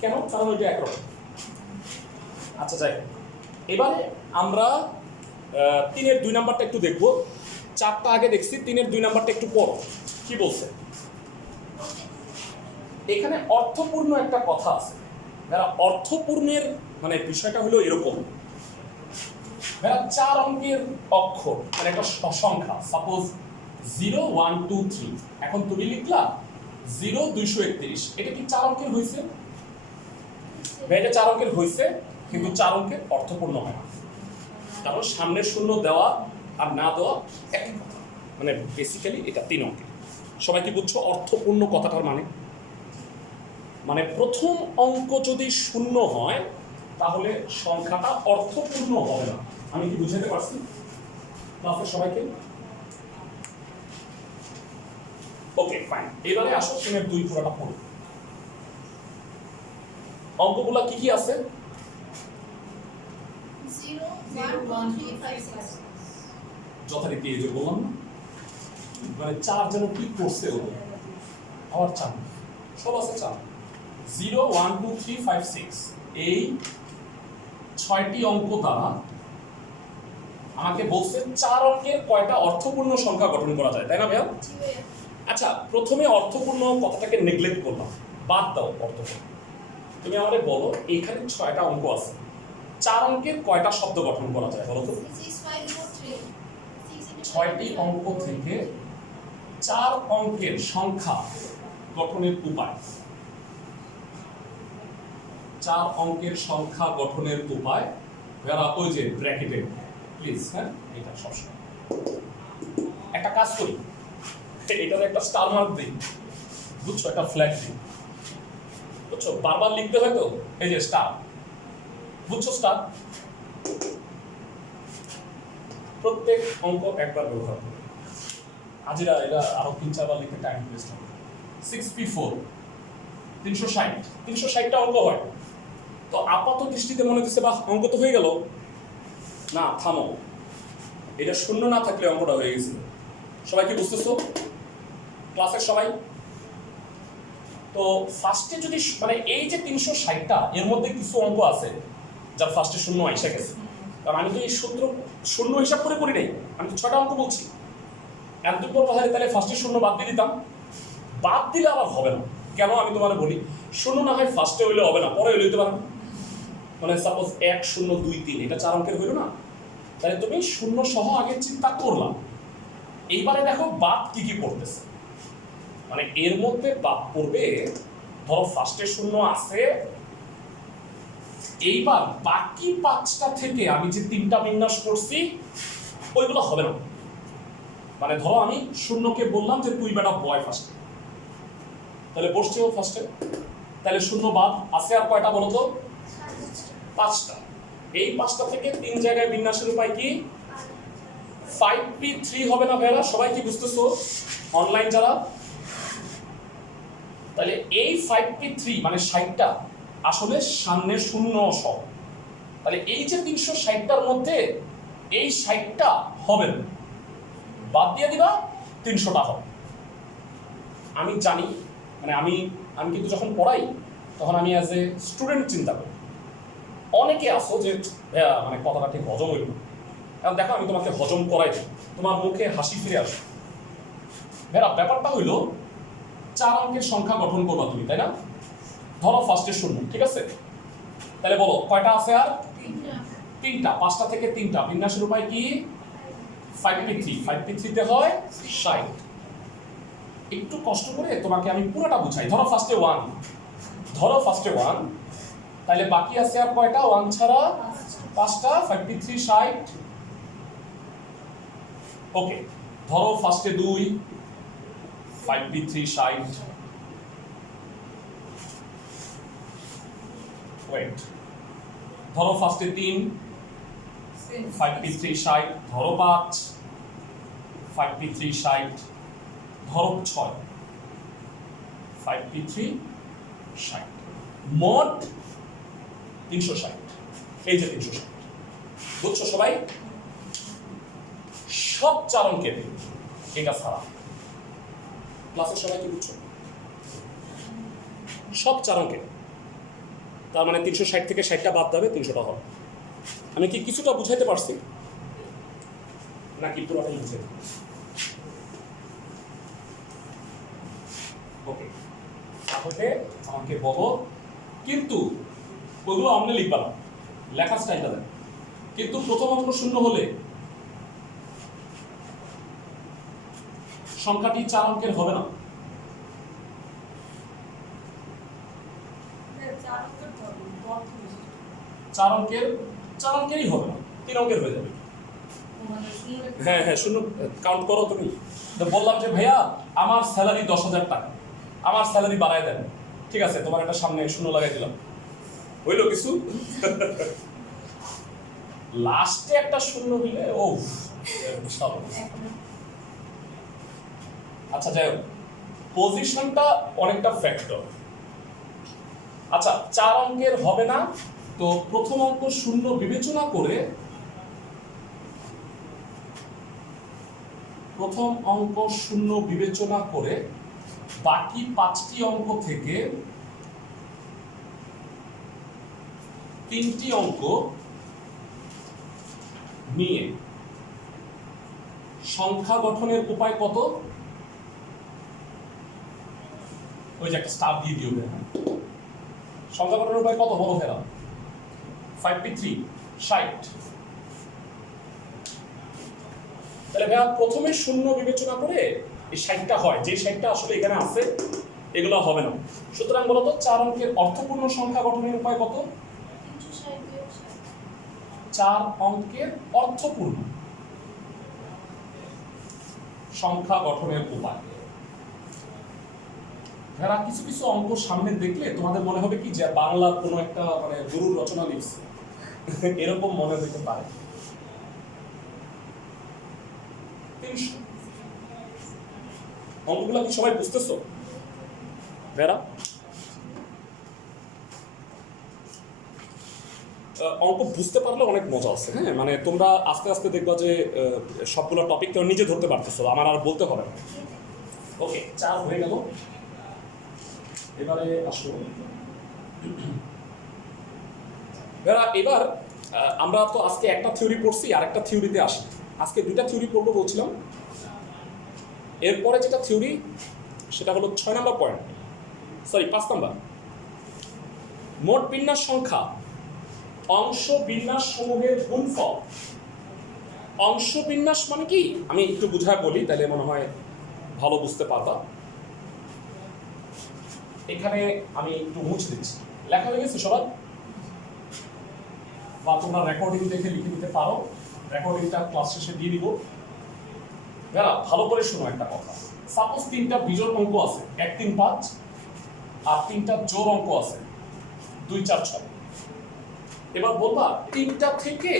কেন? কারণ ওইটা একরকম। আচ্ছা যাই, এবারে আমরা 3-এর 2 নাম্বারটা একটু দেখবো। 4টা আগে দেখছি, 3-এর 2 নাম্বারটা একটু পড়ো, কি বলছে? এখানে অর্থপূর্ণ একটা কথা আছে। যারা অর্থপূর্ণের মানে বিষয়টা হলো এরকম, যারা 4 অঙ্কের অক্ষর, মানে একটা সংখ্যা, সাপোজ 0, 1, 2, 3, এখন তুমি লিখলা 0, 231, এটা কি 4 অঙ্কের হয়েছে? এটা 4 অঙ্কের হয়েছে, কিন্তু 4 অঙ্কের অর্থপূর্ণ হয় না, কারণ সামনের শূন্য দেওয়া আর না দেওয়া একই কথা। মানে বেসিক্যালি এটা 3 অঙ্কের। সবাই কি বুঝছো অর্থপূর্ণ কথাটার মানে? মানে প্রথম অঙ্ক যদি শূন্য হয় তাহলে সংখ্যাটা অর্থপূর্ণ হবে না। আমি কি বুঝাতে পারছি ক্লাসের সবাইকে? ওকে ফাইন, এবারে আসো 3-এর 2 পুরোটা পড়ি। অঙ্কগুলা কি কি আছে? 0, 1, 2, 3, 5, 6। যথারীতি এই যে বললাম না, মানে 4 যেন কি করছে ওদের, আবার 4 সব আছে 4। 0, 1, 2, 3, 5, 6, এই 6টি অঙ্ক দ্বারা আমাকে বলছে 4 অঙ্কের কয়টা অর্থপূর্ণ সংখ্যা গঠন করা যায়, তাই না ভাইয়া? জি ভাইয়া। আচ্ছা, প্রথমে অর্থপূর্ণ কথাটাকে নেগলেক্ট করলাম, বাদ দাও অর্থপূর্ণ। তুমি আমারে বলো এখানে 6টা অঙ্ক আছে, 4 অঙ্কের কয়টা শব্দ গঠন করা যায় বলো তো? 6টি অঙ্ক থেকে 4 অঙ্কের সংখ্যা গঠনের উপায়। 4 অঙ্কের সংখ্যা গঠনের উপায় যারা ওই যে ব্র্যাকেটে প্লিজ, হ্যাঁ এটা সবসময় একটা কাজ করি, এটার একটা স্টার মার্ক দিই, বুঝছো, একটা ফ্ল্যাগ দিই, বুঝছো, বারবার লিখতে হয় তো, এই যে স্টার, বুঝছো, স্টার। প্রত্যেক অঙ্ক একবার ব্যবহার করবে, আজিরা এটা আরো 3-4 বার লিখে টাইম ওয়েস্ট হবে। 6p4 360টা অঙ্ক হয়। তো আপাত দৃষ্টিতে মনে হচ্ছে বা অঙ্ক তো হয়ে গেল, না থামো, এটা শূন্য না থাকলে অঙ্কটা হয়ে গেছে। সবাই কি বুঝতেছো ক্লাসের সবাই? তো ফার্স্টে যদি মানে এই যে 360টা এর মধ্যে কিছু অঙ্ক আছে যার ফার্স্টে শূন্য এসে গেছে, কারণ আমি তো এই সূত্র শূন্য হিসাব করে করি নাই, আমি তো 6টা অঙ্ক বলছি। এক দুটো বাহারে তাহলে ফার্স্টে শূন্য বাদ দিয়ে দিতাম, বাদ দিলে আবার হবে না। কেন আমি তোমার বলি, শূন্য না হয় ফার্স্টে হইলে হবে না, পরে হইলে হইতে পারে। মানে সাপোজ 1 0 2 3 এটা 4 অঙ্কের হইল না, তাহলে তুমি শূন্য সহ আগে চিন্তা করলাম। এইবারে দেখো বাদ কি কি পড়তেছে, মানে এর মধ্যে বাদ পড়বে, ধরো ফার্স্টে শূন্য আছে, এইবার বাকি 5টা থেকে আমি যে 3টা বিন্যাস করছি ওইগুলো হবে না। মানে ধরো আমি শূন্যকে বললাম যে তুই বেটা বয় ফার্স্টে, তাহলে বসছে ও ফার্স্টে, তাহলে শূন্য বাদ আছে আর কয়টা বলো তো? 5টা। এই 5টা থেকে 3 জায়গায় বিন্যাসের উপায় কি? 5p3 হবে না ভাইরা? সবাই কি বুঝতেছো অনলাইন যারা? তাহলে এই 5p3 মানে 60টা আসলে সামনে শূন্য সহ, তাহলে এই যে 360টার মধ্যে এই 60টা হবে না, বাদ দিয়ে দিবা 300টা হবে। আমি জানি, মানে আমি কিন্তু যখন পড়াই তখন আমি অ্যাজ এ স্টুডেন্ট চিন্তা করি। অনেকে আসো যে ভাইয়া মানে কথাটা ঠিক হজম হইল না, এখন দেখো আমি তোমাকে হজম করাই, তোমার মুখে হাসি ফিরে আসো। ভাইয়া ব্যাপারটা হইলো 4 অঙ্কের সংখ্যা গঠন করবা তুমি, তাই না? ধরো ফার্স্টে শূন্য, ঠিক আছে, তাহলে বলো কয়টা আছে আর? 3টা। 5টা থেকে 3টা বিন্যাসের উপায় কি? 5p3। 5p3 তে হয় 60। একটু কষ্ট করে তোমাকে আমি পুরোটা বুঝাই। ধরো ফার্স্টে 1, তাহলে বাকি আছে আর কয়টা? 1 ছাড়া 5টা। 5p3 60। ওকে, ধরো ফার্স্টে 2, 5p3 60। ওয়েট, ধরো ফার্স্টে 3, 5p3 60। ধরো 5, 5p3 60। ধরো 6, 5p3 60। মোট 360। এই যে 360, বুঝছো সবাই? সব 4 অঙ্কের এটা ছাড়া। ক্লাসের সবাই কি বুঝছো? সব 4 অঙ্কের, তার মানে 360 থেকে 60টা বাদ দেবে, 300টা হবে। আমি কি কিছুটা বুঝাইতে পারছি নাকি পুরোটাই বুঝাইতে? ওকে, তাহলে আমাকে বলো, কিন্তু ওইগুলো আমরা লিখবা না, লেখার স্টাইলটা দেন। কিন্তু প্রথম অঙ্ক শূন্য হলে সংখ্যাটি 4 অঙ্কের হবে না। 4 অঙ্কেরই হবে না, 3 অঙ্কের হয়ে যাবে। হ্যাঁ হ্যাঁ, শূন্য কাউন্ট করো তুমি। তো বললাম যে ভাইয়া আমার স্যালারি 10,000 টাকা, আমার স্যালারি বাড়ায় দেন, ঠিক আছে, তোমার একটা সামনে শূন্য লাগাই দিলাম, হইলো কিছু? লাস্টে একটা শূন্য হইলে ও বিশাল। আচ্ছা যাই হোক, পজিশনটা অনেকটা ফ্যাক্টর। আচ্ছা 4 অঙ্কের হবে না, তো প্রথম অঙ্ক শূন্য বিবেচনা করে, বাকি 5টি অঙ্ক থেকে 3টি অঙ্ক নিয়ে সংখ্যা গঠনের উপায় কত? ওই যে একটা স্টার দিয়ে দিও ভাইয়া। সংখ্যা গঠনের উপায় কত বলো ফেরা? 5p3 60। তাহলে ভাইয়া প্রথমে শূন্য বিবেচনা করে এই 60টা হয়, যে 60টা আসলে এখানে আছে এগুলো হবে না। সুতরাং বলতো 4 অঙ্কের অর্থপূর্ণ সংখ্যা গঠনের উপায় কত? 4 অঙ্কের অর্থপূর্ণ সংখ্যা গঠনের উপায়। যারা কিছু কিছু অঙ্ক সামনে দেখলে তোমাদের মনে হবে কি যে বাংলার কোনো একটা মানে গুরুর রচনা লিখছে, এরকম মনে হতে পারে। 300 অঙ্কগুলো কি সবাই বুঝতেছো? ভেরা অঙ্ক বুঝতে পারলে অনেক মজা আছে। হ্যাঁ, মানে তোমরা আস্তে আস্তে দেখবা যে সবগুলো টপিক তোমরা নিজে ধরতে পারতেছো, আমার আর বলতে হবে না। ওকে, 4 হয়ে গেল। এবারে আসো ভেরা, এবার আমরা তো আজকে একটা থিওরি পড়ছি, আর একটা থিওরিতে আসি। আজকে 2টা থিওরি পড়বো বলছিলাম। এরপরে যেটা থিওরি সেটা হলো 6 নম্বর পয়েন্ট, সরি 5 নম্বর। মোট বিন্যাস সংখ্যা অংশ বিন্যাস সমূহের গুণফল। অংশ বিন্যাস মানে কি আমি একটু বুঝায় বলি, তাহলে মনে হয় ভালো বুঝতে পারবা। এখানে আমি একটু মুছে দিচ্ছি, লেখা হয়ে গেছে সবার, বা তোমরা রেকর্ডিং দেখে লিখে দিতে পারো। রেকর্ডিংটা ক্লাস শেষে দিয়ে দিব। ভালো করে শোনো একটা কথা। সাপোজ 3টা বিজোড় অঙ্ক আছে, 1 3 5, আর 3টা জোড় অঙ্ক আছে 2 4 6। এবার বলবা 3টা থেকে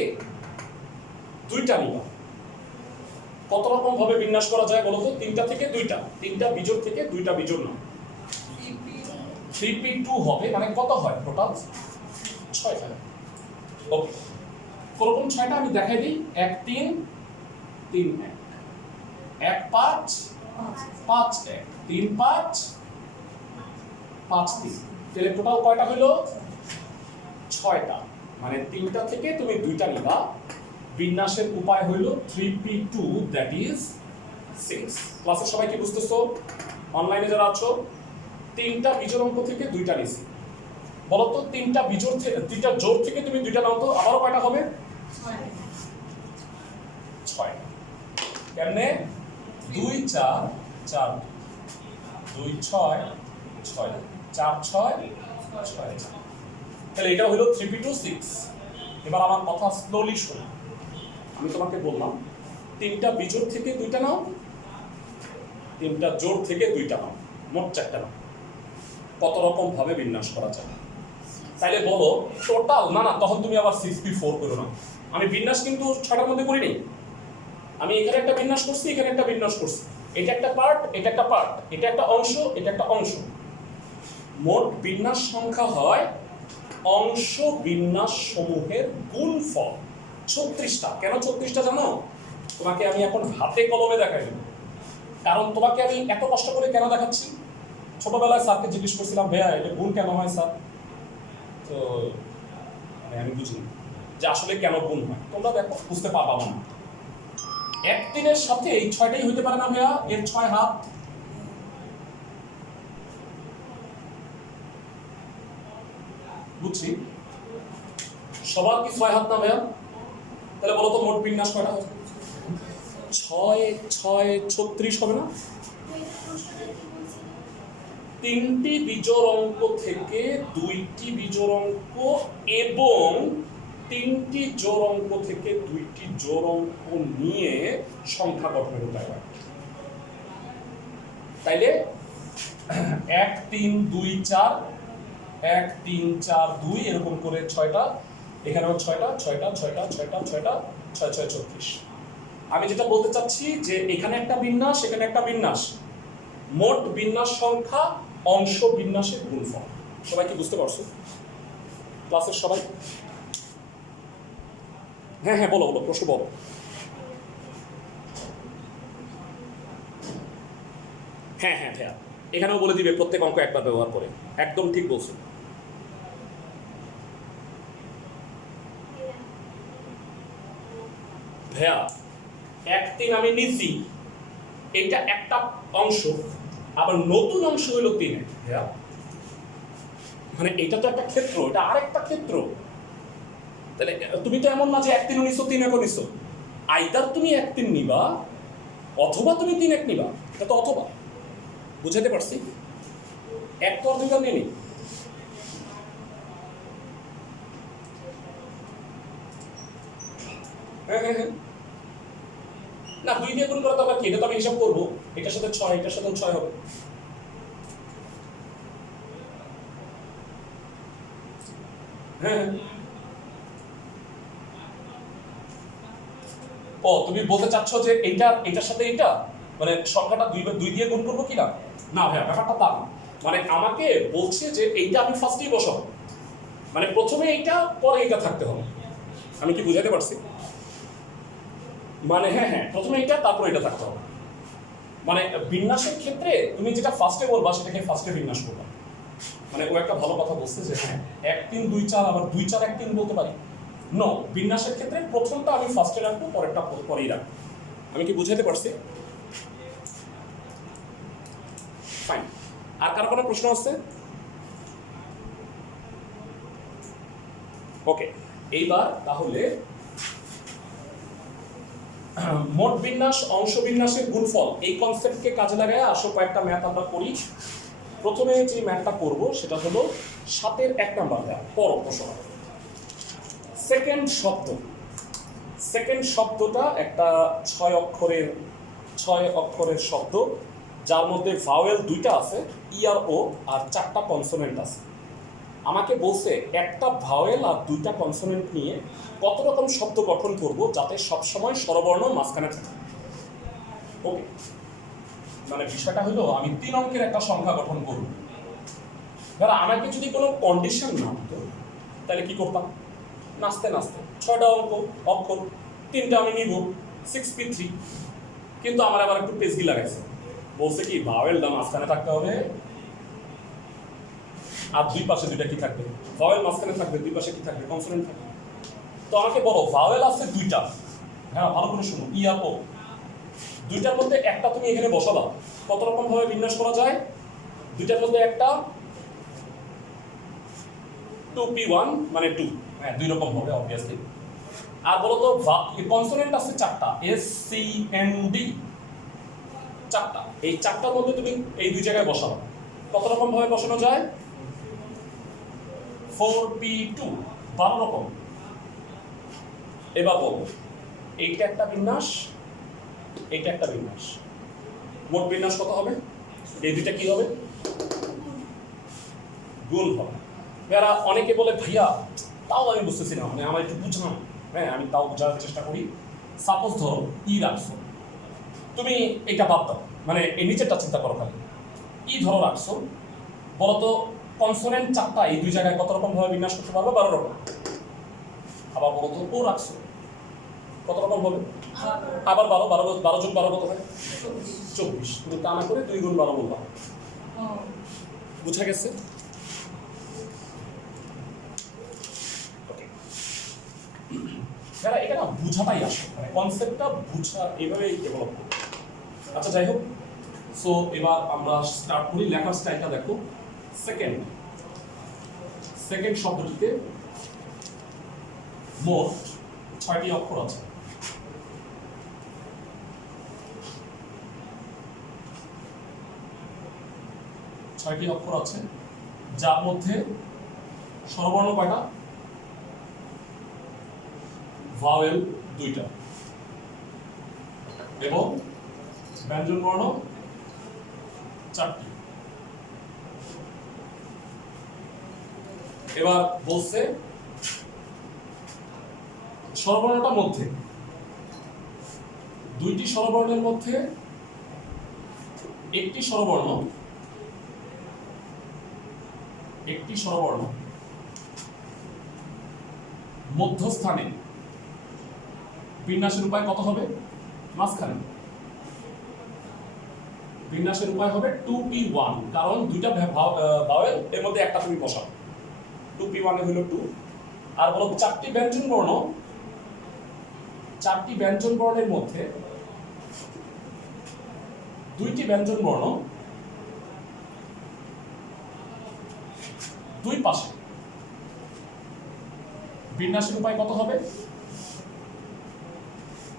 2টা নিবা। কত রকম ভাবে বিন্যাস করা যায় বলো তো? 3টা থেকে 2টা, 3টা বিজোড় থেকে 2টা বিজোড় না, 3p2 হবে। মানে কত হয় টোটাল? 6 হয়। ওকে, কোরকম 6টা আমি দেখাই দিই। 1 3 3 1, 1 5 5 1, 3 5 5 3। তাহলে টোটাল কয়টা হলো? 6টা। মানে 3টা থেকে তুমি 2টা নিবা। বিন্যাসের উপায় হইল 3p2, দ্যাট ইজ 6। ক্লাসে সবাই কি বুঝতেছো? অনলাইনে যারা আছো, 3টা বিজোড় অঙ্ক থেকে 2টা নিছি। বলো তো 3টা বিজোড় থেকে 2টা জোড় থেকে তুমি 2টা নাও তো, আবারও কয়টা হবে? 6। কেমনে? 2 4 4, 2 6 6, 4 6 6। তাহলে এটা হলো 3p2 6। এবার আমার কথা স্লোলি শোনো। আমি তোমাকে বললাম 3টা বিজোড় থেকে 2টা নাও, 3টা জোড় থেকে 2টা নাও, মোট 4টা নাও। কত রকম ভাবে বিন্যাস করা যায়? তাইলে বলো টোটাল। না না, তখন তুমি আবার 6p4 করো না। আমি বিন্যাস কিন্তু 6টার মধ্যে করি নি। আমি এখানে একটা বিন্যাস করছি, এখানে একটা বিন্যাস করছি। এটা একটা পার্ট, এটা একটা পার্ট, এটা একটা অংশ, এটা একটা অংশ। মোট বিন্যাস সংখ্যা হয় অংশ বিন্যাস সমূহের গুণফল 36টা। কেন 36টা জানো? তোমাকে আমি এখন হাতে কলমে দেখাই দেব। কারণ তোমাকে আমি এত কষ্ট করে কেন দেখাচ্ছি? ছোটবেলায় স্যারকে জিজ্ঞেস করছিলাম, ভাইয়া এটা গুণ কেন হয় স্যার? তো আমি বুঝিনি যে আসলে কেন গুণ হয়। তোমরা দেখো, বুঝতে পারবা না। 1 3-এর সাথে এই 6টাই হইতে পারে না ভাইয়া? এর 6 হাত। বুঝছি, সবার কি 6 হাত না ভাইয়া? তাহলে বলো তো মোট বিন্যাস কয়টা হবে? 6 6 36 হবে না? 3টি বিজোড় অঙ্ক থেকে 2টি বিজোড় অঙ্ক এবং 3টি জোড় অঙ্ক থেকে 2টি জোড় অঙ্ক নিয়ে সংখ্যা গঠনের উপায় হয়। তাইলে 1 3 2 4, 1 3 4 2, এরকম করে 6টা। এখানেও 6টা 6টা 6টা 6টা 6টা 6 6 36। আমি যেটা বলতে চাচ্ছি যে এখানে একটা বিন্যাস, এখানে একটা বিন্যাস, মোট বিন্যাস সংখ্যা অংশ বিন্যাসের গুণফল। সবাই কি বুঝতে পারছো? ক্লাসের সবাই? হ্যাঁ হ্যাঁ, বলো বলো, প্রশ্ন বলো। হ্যাঁ হ্যাঁ ভাইয়া, এখানেও বলে দিবে প্রত্যেক অঙ্ক একবার ব্যবহার করে। একদম ঠিক বলছো। ভাইয়া 1 3 আমি নিছি, এইটা একটা অংশ, আবার নতুন অংশ হলো 3 মানে এটা তো একটা ক্ষেত্র, এটা আরেকটা ক্ষেত্র। তাহলে তুমি তো এমন না যে 1 3 নিছো 3 1 নিছো, আইদার তুমি 1 3 নিবা অথবা তুমি 3 1 নিবা, এটা তো অথবা, বুঝাতে পারছি? এক তো আর দুইবার নেই। হ্যাঁ, না 2 দিয়ে গুণ করা তো আবার কি, এটা তো আমি হিসাব করবো, এটার সাথে 6, এটার সাথে 6 হবে। হ্যাঁ, ও তুমি বলতে চাচ্ছ যে এটার সাথে এটা মানে সংখ্যাটা 2 দিয়ে গুণ করবো কিনা? না ভাইয়া, ব্যাপারটা তা না। মানে আমাকে বলছে যে এইটা আমি ফার্স্টেই বসাবো, মানে প্রথমে এইটা পরে এইটা থাকতে হবে। আমি কি বুঝাতে পারছি? মানে হ্যাঁ, প্রথমে এইটা তারপর এটা থাকতে হবে। মানে বিন্যাসের ক্ষেত্রে তুমি যেটা ফার্স্টে বলবা সেটাকে ফার্স্টে বিন্যাস করবা। মানে ও একটা ভালো কথা বলছে যে হ্যাঁ 1 3 2 4 আবার 2 4 1 3 বলতে পারি। নো, বিন্যাসের ক্ষেত্রে প্রথমটা আমি ফার্স্টে রাখবো, পরেরটা পরেই রাখবো। আমি কি বুঝাতে পারছি? ফাইন। আর কারো কোনো প্রশ্ন আছে? ওকে, এইবার তাহলে মোট বিন্যাস অংশ বিন্যাসের গুণফল এই কনসেপ্টকে কাজে লাগায় আসো কয়েকটা ম্যাথ আমরা করি। প্রথমে যে ম্যাথটা করব সেটা হলো 7-এর 1 নাম্বার দেওয়া পর প্রশ্ন। সেকেন্ড শব্দটা একটা 6 অক্ষরের শব্দ, যার মধ্যে ভাওয়েল 2টা আছে, ই আর ও, আর 4টা কনসোনেন্ট আছে। আমাকে বলছে একটা ভাওয়েল আর 2টা কনসোনেন্ট নিয়ে কত রকম শব্দ গঠন করব যাতে সবসময় স্বরবর্ণ মাঝখানে থাকে। ওকে, মানে বিষয়টা হলো আমি 3 অঙ্কের একটা সংখ্যা গঠন করব। ধরো আমাকে যদি কোনো কন্ডিশন না হতো তাহলে কি করতাম? নাচতে 6টা অক্ষর 3টা আমি নিব 6p3, কিন্তু আমার আবার একটু পেজগি লাগাইছে, বলছে কি ভাওয়েলটা মাঝখানে থাকতে হবে আর 2 পাশে 2টা কি থাকবে? ভাওয়েল মাঝখানে থাকবে, 2 পাশে কি থাকবে? কনসোনেন্ট থাকবে। তো আমাকে বলো ভাওয়েল আছে 2টা, হ্যাঁ ভালো করে শুনো, ই আর ও, 2টার মধ্যে একটা তুমি এখানে বসাবা, কত রকম ভাবে বিন্যাস করা যায়? 2টার মধ্যে একটা 2p1 মানে 2, হ্যাঁ 2 রকম হবে অবভিয়াসলি। আর বলো তো কনসোনেন্ট আছে 4টা, এস সি এন ডি 4টা, এই 4টার মধ্যে তুমি এই 2 জায়গায় বসাবা, কত রকম ভাবে বসানো যায়? 4p2, 12 রকম। এবার বলো এইটা একটা বিন্যাস, এইটা একটা বিন্যাস, মোট বিন্যাস কত হবে? এই 2টা কি হবে? গুণ হবে। এরা অনেকে বলে ভাইয়া তাও আমি বুঝতেছি না, মানে আমার একটু বুঝলাম, হ্যাঁ আমি তাও বোঝার চেষ্টা করি। সাপোজ ধরো ই রাখছো, তুমি এটা বাদ দাও, মানে এই নিচেরটা চিন্তা করো খালি। ই ধরো রাখছো, বলো তো কনসোনেন্ট 4টা এই 2 জায়গায় কত রকম ভাবে বিন্যাস করতে পারবে? 12 রকম। আবার বলো তো ও রাখছো, কত রকম হবে? আবার 12 যোগ 12 কত হয়? 24। কিন্তু তা না করে 2 গুণ 12 বলবা। বুঝা গেছে? এটা না বুঝাটাই আসে, মানে কনসেপ্টটা বুঝা এইভাবেই ডেভেলপ করবে। আচ্ছা যাই হোক, সো এবার আমরা স্টার্ট করি। লেখার স্টাইলটা দেখো। সেকেন্ড শব্দটিতে মোট 6টি অক্ষর আছে। যার মধ্যে স্বরবর্ণ কয়টা? ভাওয়েল 2টা এবং ব্যঞ্জনবর্ণ 4টি। এবার বলছে স্বরবর্ণটার মধ্যে 2টি স্বরবর্ণের মধ্যে একটি স্বরবর্ণ মধ্যস্থানে বিন্যাসের উপায় কত হবে? মাঝখানে বিন্যাসের উপায় হবে 2p1, কারণ 2টা ভাওয়েল এর মধ্যে একটা তুমি বসাও, 2p1 এ হলো 2। আর বলো 4টি ব্যঞ্জন বর্ণের মধ্যে 2টি ব্যঞ্জন বর্ণ দুই পাশে বিন্যাসের উপায় কত হবে?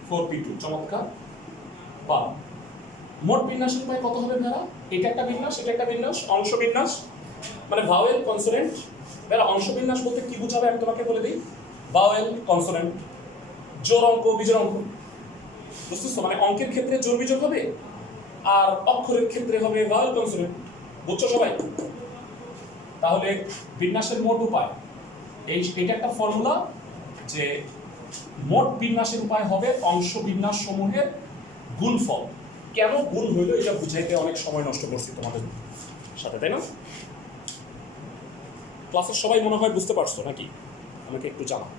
4p2। চমৎকার। বা মোট বিন্যাসের উপায় কত হবে ভাইয়া? এটা একটা বিন্যাস, এটা একটা বিন্যাস, অংশ বিন্যাস মানে ভাওয়েল কনসোনেন্ট। ভাইয়া অংশ বিন্যাস বলতে কি বোঝাবে আমি তোমাকে বলে দিই। ভাওয়েল কনসোনেন্ট, জোড় অঙ্ক বিজোড় অঙ্ক, বুঝতেছো? মানে অঙ্কের ক্ষেত্রে জোড় বিজোড় হবে আর অক্ষরের ক্ষেত্রে হবে ভাওয়েল কনসোনেন্ট। বুঝছো সবাই? তাহলে বিন্যাসের মোট উপায় এটা একটা ফর্মুলা যে মোট বিন্যাসের উপায় হবে অংশ বিন্যাস সমূহের গুণফল। কেন গুণ হইল এটা বুঝাইতে অনেক সময় নষ্ট করছি তোমাদের সাথে, তাই না? ক্লাসের সবাই মনে হয় বুঝতে পারছো নাকি? আমাকে একটু জানাও।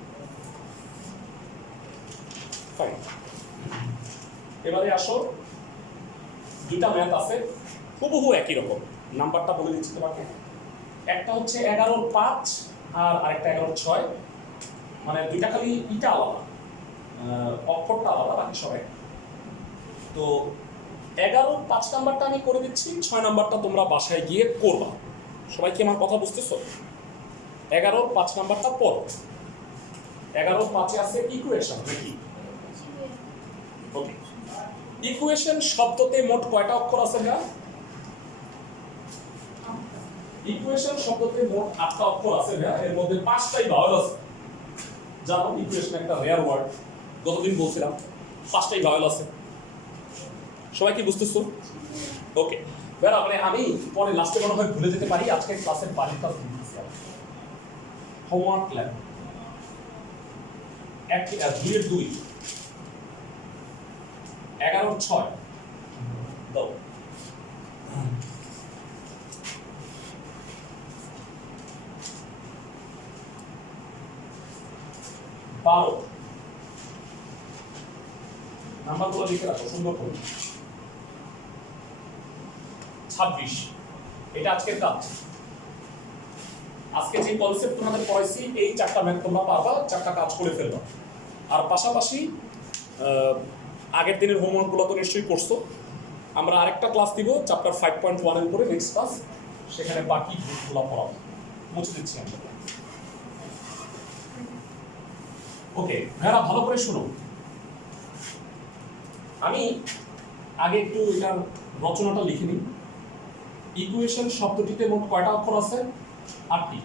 ফাইন, এবারে আসো, দুটা ম্যাথ আছে হুবহু একই রকম। নাম্বারটা বলে দিচ্ছি তোমাকে। একটা হচ্ছে 11-5 আর আরেকটা 11-6। মানে দুইটা খালি ইটা আলাদা, অক্ষরটা আলাদা, বাকি সবাই। তো 11-5 নাম্বারটা আমি করে দিচ্ছি, 6 নাম্বারটা তোমরা বাসায় গিয়ে করবা। সবাই কি আমার কথা বুঝতেছো? 11-5 নাম্বারটা পড়ো। 11-5-এ আছে ইকুয়েশন নাকি? ওকে, ইকুয়েশন শব্দতে মোট কয়টা অক্ষর আছে না? ইকুয়েশন শব্দতে মোট 8টা অক্ষর আছে না, এর মধ্যে 5টাই ভাওয়েল আছে। জানো ইকুয়েশন একটা রেয়ার ওয়ার্ড, গতদিন বলছিলাম 5টাই ভাওয়েল আছে। সবাই কি বুঝতেছো? ওকে, বেরা মানে আমি পরে লাস্টে মনে হয় ভুলে যেতে পারি। আজকে ক্লাসের বাড়ির কাজ দিচ্ছি, হোমওয়ার্ক ল্যাব 2-2 11-6 দাও। বারো নাম্বারগুলো লিখে রাখো সুন্দর করে। 26 এটা আজকের কাজ। আজকে যে কনসেপ্ট তোমাদের পড়াইছি এই 4টা ম্যাথ তোমরা পারবা, 4টা কাজ করে ফেলবা। আর পাশাপাশি আগের দিনের হোমওয়ার্কগুলো তো নিশ্চয়ই করছো। আমরা আরেকটা ক্লাস দিব চ্যাপ্টার 5.1 এর উপরে, নেক্সট ক্লাস, সেখানে বাকি গ্রুপগুলো পড়াবো। মুছে দিচ্ছি আমরা। ওকে ভাইরা, ভালো করে শুনো। আমি আগে একটু এটার রচনাটা লিখে নিই। ইকুয়েশন শব্দটিতে মোট কয়টা অক্ষর আছে? 8টি।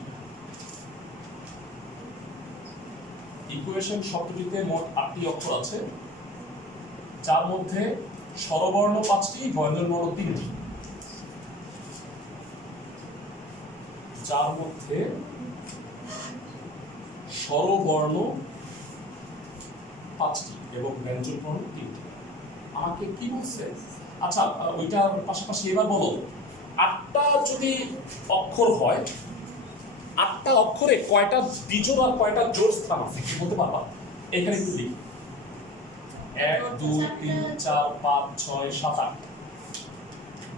ইকুয়েশন শব্দটিতে মোট 8টি অক্ষর আছে, যার মধ্যে স্বরবর্ণ 5টি, ব্যঞ্জনবর্ণ 3টি। যার মধ্যে স্বরবর্ণ 5টি এবং ব্যঞ্জনবর্ণ 3টি। আমাকে কি বলছে? আচ্ছা, ওইটার পাশাপাশি এবার বলো, 8টা যদি অক্ষর হয়, 8টা অক্ষরে কয়টা বিজোড় আর কয়টা জোড় স্থান আছে কি বলতে পারবা? এখানে একটু লিখি। 1 2 3 4 5 6 7 8।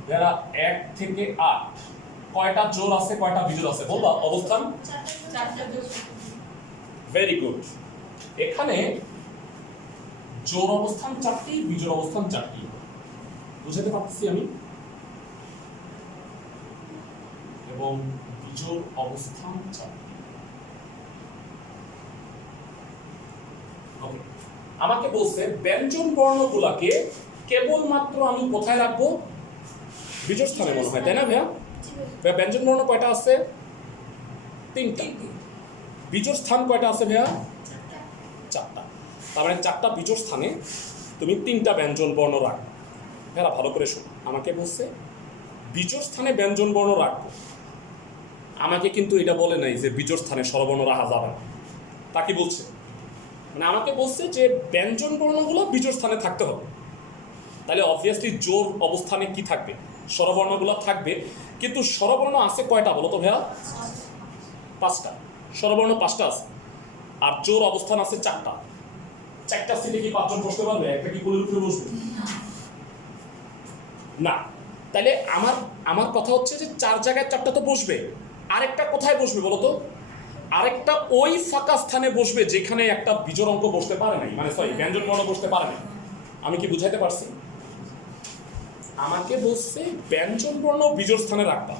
যারা 1 থেকে 8 কয়টা জোড় আছে কয়টা বিজোড় আছে বলবা? অবস্থান 4টা যোগ। Very good. এখানে জোড় অবস্থান 4টি, বিজোড় অবস্থান 4টি। বুঝাতে পারতেছি আমি? এবং বিজোড় অবস্থান 4টি। ওকে, আমাকে বলছে ব্যঞ্জন বর্ণগুলোকে কেবলমাত্র আমি কোথায় রাখবো? বিজোড় স্থানে মনে হয়, তাই না ভাইয়া? ব্যঞ্জন বর্ণ কয়টা আছে? 3টা। বিজোড় স্থান কয়টা আছে ভাইয়া? 4টা। তার মানে 4টা বিজোড় স্থানে তুমি 3টা ব্যঞ্জন বর্ণ রাখবে। ভাইয়া ভালো করে শোনো, আমাকে বলছে বিজোড় স্থানে ব্যঞ্জন বর্ণ রাখবো। আমাকে কিন্তু এটা বলে নাই যে বিজোড় স্থানে স্বরবর্ণ রাখা যাবে না। তা কি বলছে? মানে আমাকে বলছে যে ব্যঞ্জন বর্ণগুলো বিজোড় স্থানে থাকতে হবে। তাহলে অবভিয়াসলি জোড় অবস্থানে কি থাকবে? স্বরবর্ণগুলো থাকবে। কিন্তু স্বরবর্ণ আছে কয়টা বলো তো ভাইয়া? 5টা। স্বরবর্ণ 5টা আছে, আর জোড় অবস্থান আছে 4টা। 4টা সিটে কি 5 জন বসতে পারবে? একটা কি কোলের উপরে বসবে? না। তাহলে আমার কথা হচ্ছে যে 4 জায়গায় 4টা তো বসবে, আরেকটা কোথায় বসবে বলো তো? আরেকটা ওই ফাঁকা স্থানে বসবে যেখানে একটা বিজোড় অঙ্ক বসতে পারে নাই, মানে সরি ব্যঞ্জন বর্ণ বসতে পারে নাই। আমি কি বুঝাইতে পারছি? আমাকে বলছে ব্যঞ্জন বর্ণ বিজোড় স্থানে রাখবা।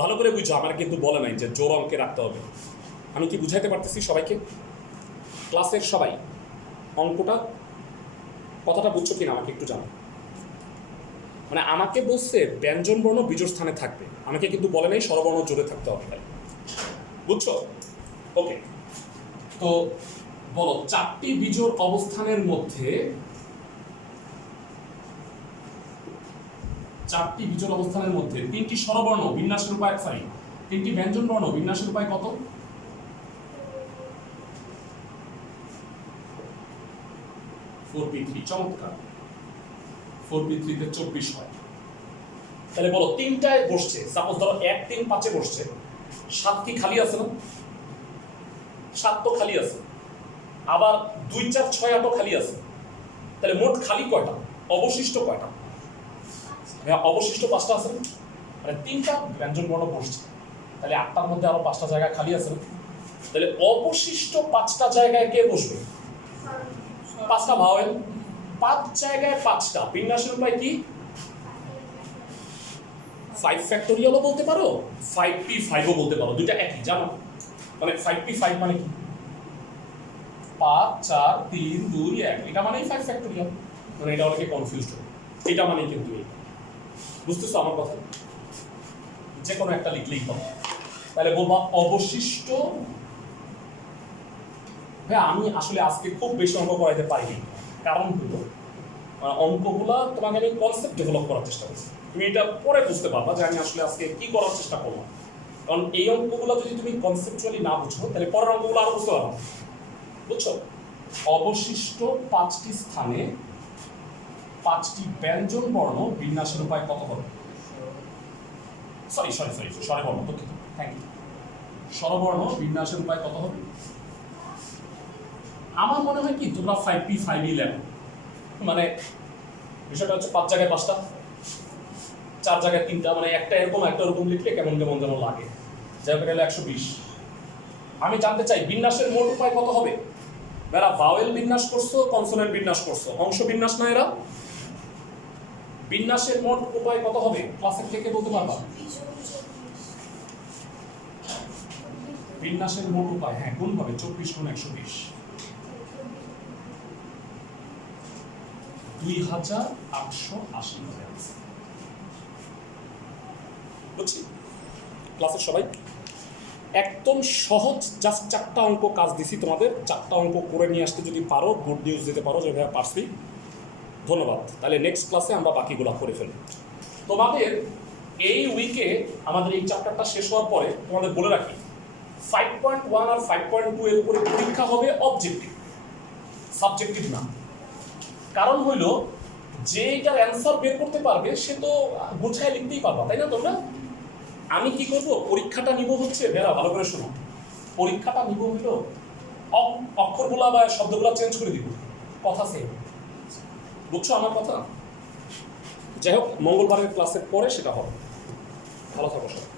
ভালো করে বুঝো, আমার কিন্তু বলে নাই যে জোর অঙ্কে রাখতে হবে। আমি কি বুঝাইতে পারতেছি সবাইকে? ক্লাসের সবাই অঙ্কটা কথাটা বুঝছো কিনা আমাকে একটু জানো। মানে আমাকে বলছে ব্যঞ্জন বর্ণ বিজোড় স্থানে থাকবে, আমাকে কিন্তু বলে নাই স্বরবর্ণ জোরে থাকতে হবে, তাই বুঝছো? ওকে, তো বলো 4টি বিজোড় অবস্থানের মধ্যে 4টি বিজোড় অবস্থানের মধ্যে 3টি স্বরবর্ণ বিন্যাসের উপায়, 3টি ব্যঞ্জন বর্ণ বিন্যাসের উপায় কত? 4p3। চমৎকার, 4p3 তে 24 হয়। তাহলে বলো 3টায় বসছে, সাপোজ ধরো 1 3 5-এ বসছে, 7 কি খালি আছে না? 7 তো খালি আছে, আবার 2 4 6 8 খালি আছে। তাহলে মোট খালি কয়টা, অবশিষ্ট কয়টা? হ্যাঁ, অবশিষ্ট 5টা আছে না? মানে 3টা ব্যঞ্জন বর্ণ বসছে, তাহলে 8টার মধ্যে আরো 5টা জায়গা খালি আছে না? তাহলে অবশিষ্ট 5টা জায়গায় কে বসবে? 5টা ভাওয়েল, 5 জায়গায় 5টা। বিন্যাসের উপায় কি? 5 ফ্যাক্টোরিয়ালও বলতে পারো, 5p5ও বলতে পারো, দুইটা একই জানো। মানে 5p5 মানে কি? 5 4 3 2 1, এটা মানেই 5 ফ্যাক্টোরিয়াল। মানে এটা অনেকে কনফিউজড হয়, এটা মানে কিন্তু এই, বুঝতেছো আমার কথা? যে কোনো একটা লিখলেই হবে। তাহলে বলবা অবশিষ্ট। হ্যাঁ, আমি আসলে আজকে খুব বেশি অঙ্ক করাইতে পারিনি, কারণ হলো অঙ্কগুলা তোমাকে আমি কনসেপ্ট ডেভেলপ করার চেষ্টা করছি। তুমি এটা পরে বুঝতে পারবা যে আমি আসলে আজকে কি করার চেষ্টা করলাম। কারণ এই অঙ্কগুলো যদি তুমি কনসেপচুয়ালি না বুঝো, তাহলে পরের অঙ্কগুলো আরো বুঝতে পারবা, বুঝছো? অবশিষ্ট 5টি স্থানে 5টি ব্যঞ্জন বর্ণ বিন্যাসের উপায় কত হবে? সরি স্বরবর্ণ, দুঃখিত, থ্যাংক ইউ। স্বরবর্ণ বিন্যাসের উপায় কত হবে? আমার মনে হয় কি তোমরা 5p5ই লেখো। মানে বিষয়টা হচ্ছে 5 জায়গায় 5টা, 4 জায়গায় 3টা, মানে একটা এরকম একটা এরকম লিখলে কেমন কেমন যেন লাগে। যাই হোক, এটা 120। আমি জানতে চাই বিন্যাসের মোট উপায় কত হবে? এরা ভাওয়েল বিন্যাস করছো, কনসোনেন্ট বিন্যাস করছো, অংশ বিন্যাস না এরা। বিন্যাসের মোট উপায় কত হবে ক্লাসের থেকে বলতে পারবা? বিন্যাসের মোট উপায়, হ্যাঁ, গুণ হবে 24 গুণ 120, 2880 হবে। বুঝছি? ক্লাসের সবাই একদম সহজ, জাস্ট 4টা অঙ্ক কাজ দিছি তোমাদের। 4টা অঙ্ক করে নিয়ে আসতে যদি পারো, গুড নিউজ দিতে পারো যে ভাইয়া পারছি, ধন্যবাদ। তাহলে নেক্সট ক্লাসে আমরা বাকিগুলো করে ফেলব। তোমাদের এই উইকে আমাদের এই চ্যাপ্টারটা শেষ হওয়ার পরে তোমাদের বলে রাখি 5.1 আর 5.2 এর উপরে পরীক্ষা হবে অবজেক্টিভ, সাবজেক্টিভ না। কারণ হইল যে এটার অ্যান্সার বের করতে পারবে সে তো গুছায় লিখতেই পারবা, তাই না তোমরা? আমি কি করব, পরীক্ষাটা নিব হচ্ছে, বেরা ভালো করে শোনো, পরীক্ষাটা নিব হইল অক্ষরগুলা বা শব্দগুলা চেঞ্জ করে দিব, কথা সেম। বুঝছো আমার কথা? যাই হোক, মঙ্গলবারের ক্লাসের পরে সেটা হবে। ভালো থাকো সবাই।